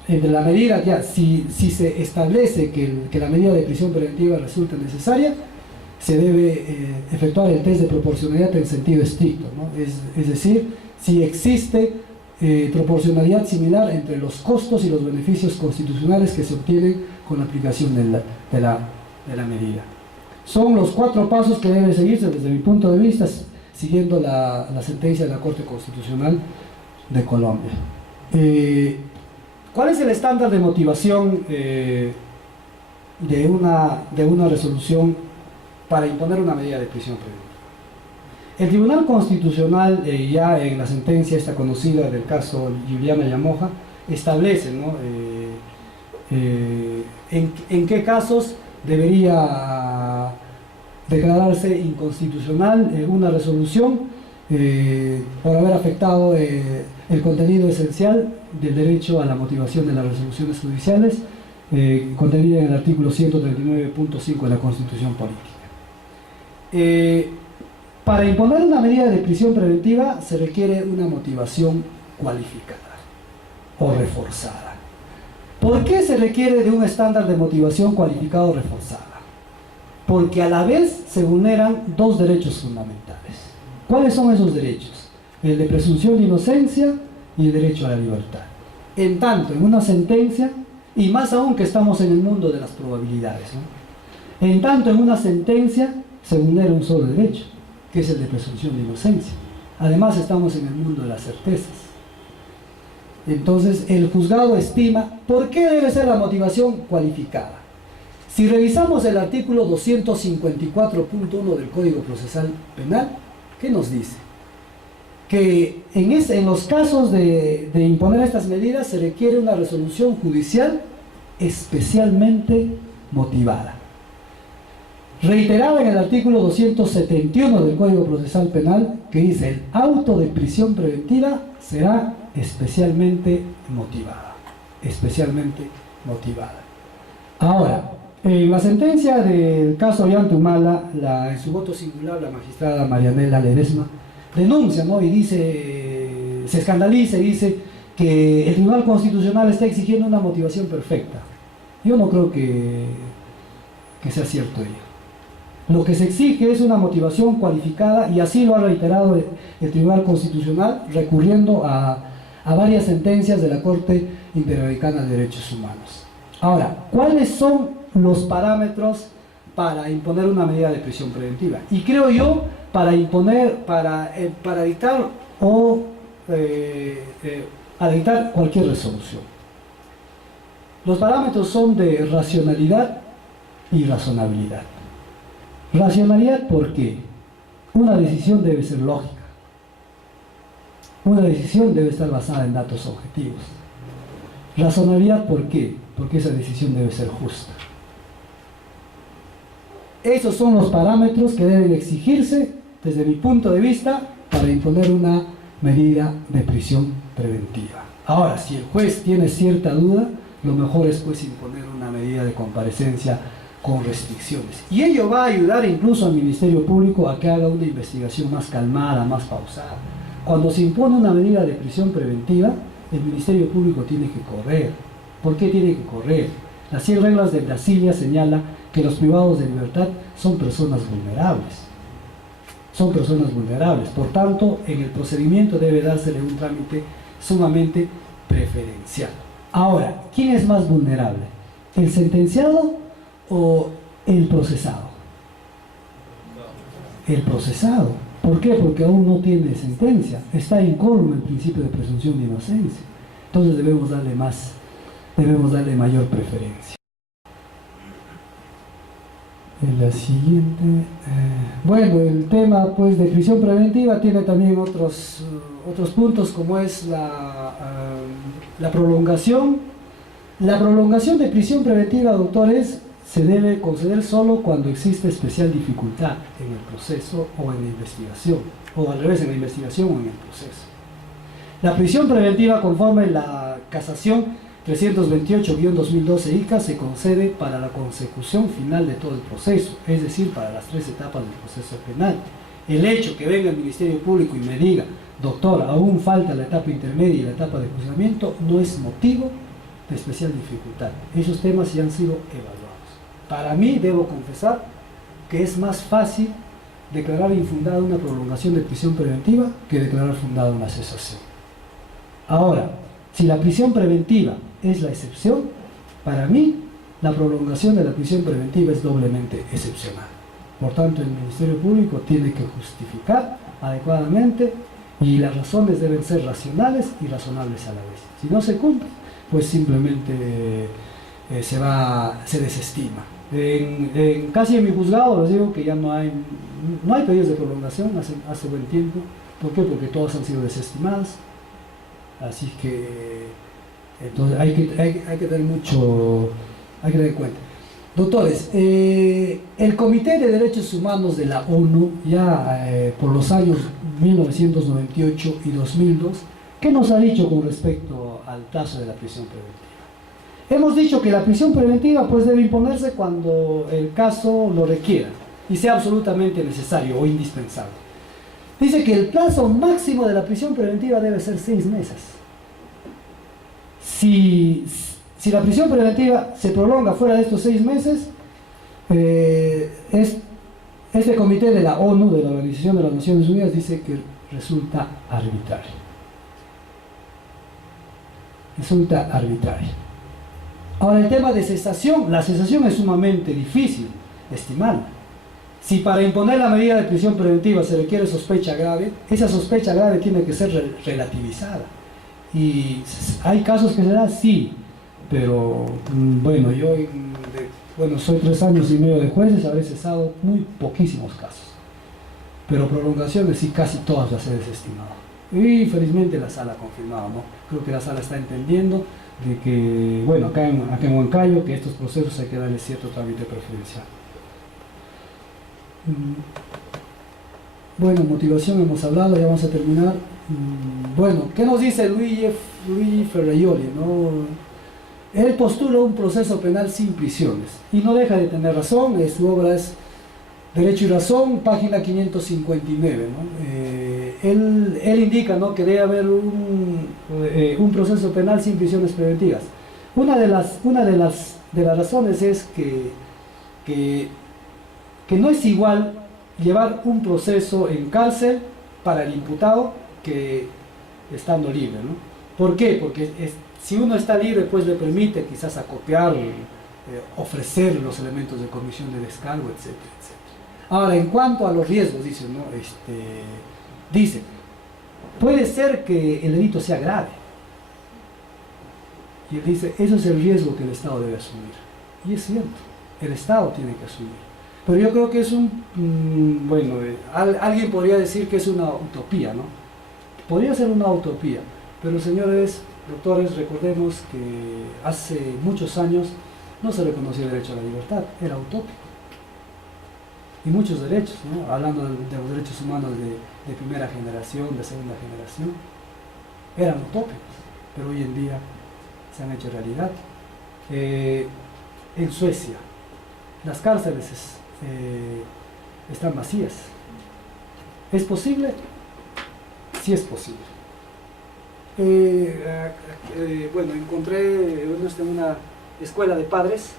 entre la medida, ya si se establece que la medida de prisión preventiva resulta necesaria, se debe efectuar el test de proporcionalidad en sentido estricto, ¿no? Es decir, si existe proporcionalidad similar entre los costos y los beneficios constitucionales que se obtienen con la aplicación de la medida. Son los 4 pasos que deben seguirse desde mi punto de vista, siguiendo la sentencia de la Corte Constitucional de Colombia. ¿Cuál es el estándar de motivación de una resolución para imponer una medida de prisión preventiva? El Tribunal Constitucional, ya en la sentencia esta conocida del caso Juliana Llamoja, establece, ¿no?, en qué casos debería declararse inconstitucional una resolución por haber afectado el contenido esencial del derecho a la motivación de las resoluciones judiciales, contenida en el artículo 139.5 de la Constitución Política. Para imponer una medida de prisión preventiva se requiere una motivación cualificada o reforzada. ¿Por qué se requiere de un estándar de motivación cualificada o reforzada? Porque a la vez se vulneran 2 derechos fundamentales. ¿Cuáles son esos derechos? El de presunción de inocencia y el derecho a la libertad. En tanto, en una sentencia, y más aún que estamos en el mundo de las probabilidades, ¿no?, en tanto en una sentencia se vulnera un solo derecho, que es el de presunción de inocencia. Además, estamos en el mundo de las certezas. Entonces, el juzgado estima por qué debe ser la motivación cualificada. Si revisamos el artículo 254.1 del Código Procesal Penal, ¿qué nos dice? Que en los casos de imponer estas medidas se requiere una resolución judicial especialmente motivada. Reiterada en el artículo 271 del Código Procesal Penal, que dice: el auto de prisión preventiva será especialmente motivada. Especialmente motivada. Ahora, en la sentencia del caso Ollantumala, en su voto singular, la magistrada Marianela Ledesma denuncia, ¿no?, y dice, se escandaliza y dice que el Tribunal Constitucional está exigiendo una motivación perfecta. Yo no creo que sea cierto ello. Lo que se exige es una motivación cualificada, y así lo ha reiterado el Tribunal Constitucional recurriendo a varias sentencias de la Corte Interamericana de Derechos Humanos. Ahora, ¿cuáles son los parámetros para imponer una medida de prisión preventiva? Y creo yo, para dictar dictar cualquier resolución. Los parámetros son de racionalidad, y razonabilidad. Racionalidad, ¿por qué? Una decisión debe ser lógica. Una decisión debe estar basada en datos objetivos. Razonabilidad, ¿por qué? Porque esa decisión debe ser justa. Esos son los parámetros que deben exigirse, desde mi punto de vista, para imponer una medida de prisión preventiva. Ahora, si el juez tiene cierta duda, lo mejor es pues imponer una medida de comparecencia con restricciones. Y ello va a ayudar incluso al Ministerio Público a que haga una investigación más calmada, más pausada. Cuando se impone una medida de prisión preventiva, el Ministerio Público tiene que correr. ¿Por qué tiene que correr? Las 100 reglas de Brasilia señala que los privados de libertad son personas vulnerables. Son personas vulnerables. Por tanto, en el procedimiento debe dársele un trámite sumamente preferencial. Ahora, ¿quién es más vulnerable? ¿El sentenciado o el procesado? El procesado. ¿Por qué? Porque aún no tiene sentencia. Está incólume el principio de presunción de inocencia. Entonces debemos darle mayor preferencia. En la siguiente, bueno, el tema pues de prisión preventiva tiene también otros puntos, como es la prolongación. La prolongación de prisión preventiva, doctores, se debe conceder solo cuando existe especial dificultad en el proceso o en la investigación, o al revés, en la investigación o en el proceso. La prisión preventiva, conforme la casación 328-2012 ICA, se concede para la consecución final de todo el proceso, es decir, para las 3 etapas del proceso penal. El hecho que venga el Ministerio Público y me diga, doctor, aún falta la etapa intermedia y la etapa de juzgamiento, no es motivo de especial dificultad. Esos temas ya han sido evaluados. Para mí, debo confesar que es más fácil declarar infundada una prolongación de prisión preventiva que declarar fundada una cesación. Ahora, si la prisión preventiva es la excepción, para mí la prolongación de la prisión preventiva es doblemente excepcional. Por tanto, el Ministerio Público tiene que justificar adecuadamente y las razones deben ser racionales y razonables a la vez. Si no se cumple, pues simplemente se desestima. Casi en mi juzgado les digo que ya no hay pedidos de prolongación hace buen tiempo. ¿Por qué? Porque todas han sido desestimadas. Así que entonces hay que tener en cuenta. Doctores, el Comité de Derechos Humanos de la ONU, ya por los años 1998 y 2002, ¿qué nos ha dicho con respecto al plazo de la prisión preventiva? Hemos dicho que la prisión preventiva pues debe imponerse cuando el caso lo requiera y sea absolutamente necesario o indispensable. Dice que el plazo máximo de la prisión preventiva debe ser 6 meses. Si la prisión preventiva se prolonga fuera de estos 6 meses, este comité de la ONU, de la Organización de las Naciones Unidas, dice que resulta arbitrario. Resulta arbitrario. Ahora, el tema de cesación, la cesación es sumamente difícil de estimar. Si para imponer la medida de prisión preventiva se requiere sospecha grave, esa sospecha grave tiene que ser relativizada. Y hay casos que se dan, sí, pero bueno, yo soy 3 años y medio de jueces, habré cesado muy poquísimos casos. Pero prolongaciones sí, casi todas las he desestimado. Y felizmente la sala ha confirmado, ¿no? Creo que la sala está entendiendo de que, bueno, acá en Huancayo, que estos procesos hay que darle cierto trámite preferencial. Bueno, motivación hemos hablado, ya vamos a terminar. Bueno, ¿qué nos dice Luigi Ferraioli, no? Él postula un proceso penal sin prisiones y no deja de tener razón. Su obra es Derecho y Razón, página 559, ¿no? Él indica, ¿no?, que debe haber un proceso penal sin prisiones preventivas. Una de las razones es que no es igual llevar un proceso en cárcel para el imputado que estando libre, ¿no? ¿Por qué? Porque si uno está libre, pues le permite quizás acopiar, ofrecer los elementos de comisión de descargo, etcétera, etcétera. Ahora, en cuanto a los riesgos, dice, ¿no? Dice, puede ser que el delito sea grave. Y él dice, eso es el riesgo que el Estado debe asumir. Y es cierto, el Estado tiene que asumir. Pero yo creo que es alguien podría decir que es una utopía, ¿no? Podría ser una utopía, pero señores doctores, recordemos que hace muchos años no se reconocía el derecho a la libertad, era utópico. Y muchos derechos, ¿no? Hablando de los derechos humanos de primera generación, de segunda generación, eran utópicos, pero hoy en día se han hecho realidad. En Suecia, las cárceles están vacías. ¿Es posible? Sí es posible. Encontré en una escuela de padres,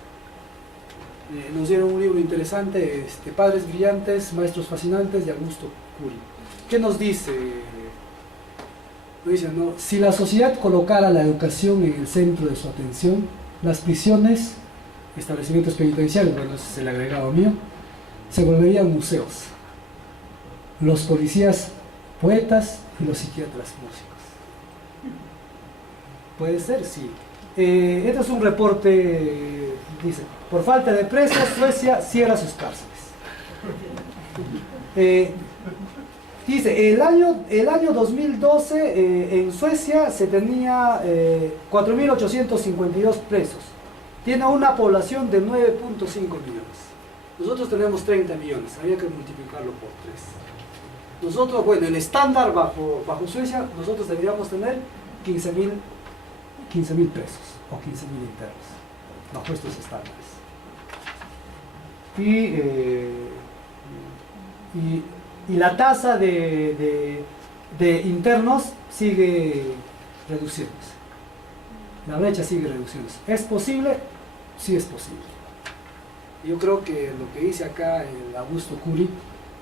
nos dieron un libro interesante, Padres brillantes, maestros fascinantes, de Augusto Cury. ¿Qué nos dice? Nos dice, ¿no? Si la sociedad colocara la educación en el centro de su atención, las prisiones, establecimientos penitenciarios, bueno, ese es el agregado mío, se volverían museos. Los policías, poetas, y los psiquiatras, músicos. Puede ser, sí. Este es un reporte, dice, por falta de presos, Suecia cierra sus cárceles. Dice, el año 2012 en Suecia se tenía 4.852 presos. Tiene una población de 9.5 millones. Nosotros tenemos 30 millones, había que multiplicarlo por 3. Nosotros, bueno, el estándar bajo Suecia, nosotros deberíamos tener 15.000 presos o 15.000 internos, bajo estos estándares. Y la tasa de internos sigue reduciéndose. La brecha sigue reduciéndose. ¿Es posible? Sí es posible. Yo creo que lo que dice acá el Augusto Cury,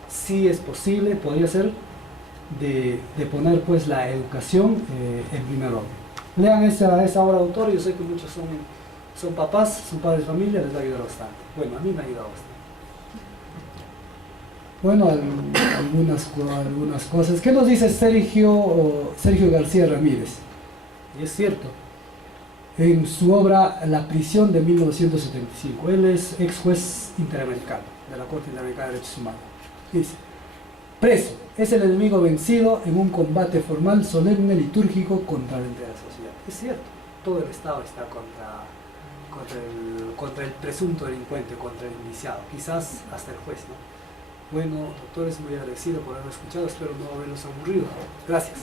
sí es posible, podría ser de poner pues la educación en primer orden. Lean esa obra de autor, yo sé que muchos son papás, son padres de familia, les va a ayudar bastante. Bueno, a mí me ha ayudado bastante. Bueno, algunas cosas. ¿Qué nos dice Sergio García Ramírez? Y es cierto, en su obra La prisión de 1975, él es ex juez interamericano de la Corte Interamericana de Derechos Humanos. Dice, preso es el enemigo vencido en un combate formal, solemne, litúrgico contra la entera sociedad. Es cierto, todo el Estado está contra el presunto delincuente, contra el indiciado, quizás hasta el juez, ¿no? Bueno, doctores, muy agradecido por haberme escuchado, espero no haberlos aburrido. Gracias.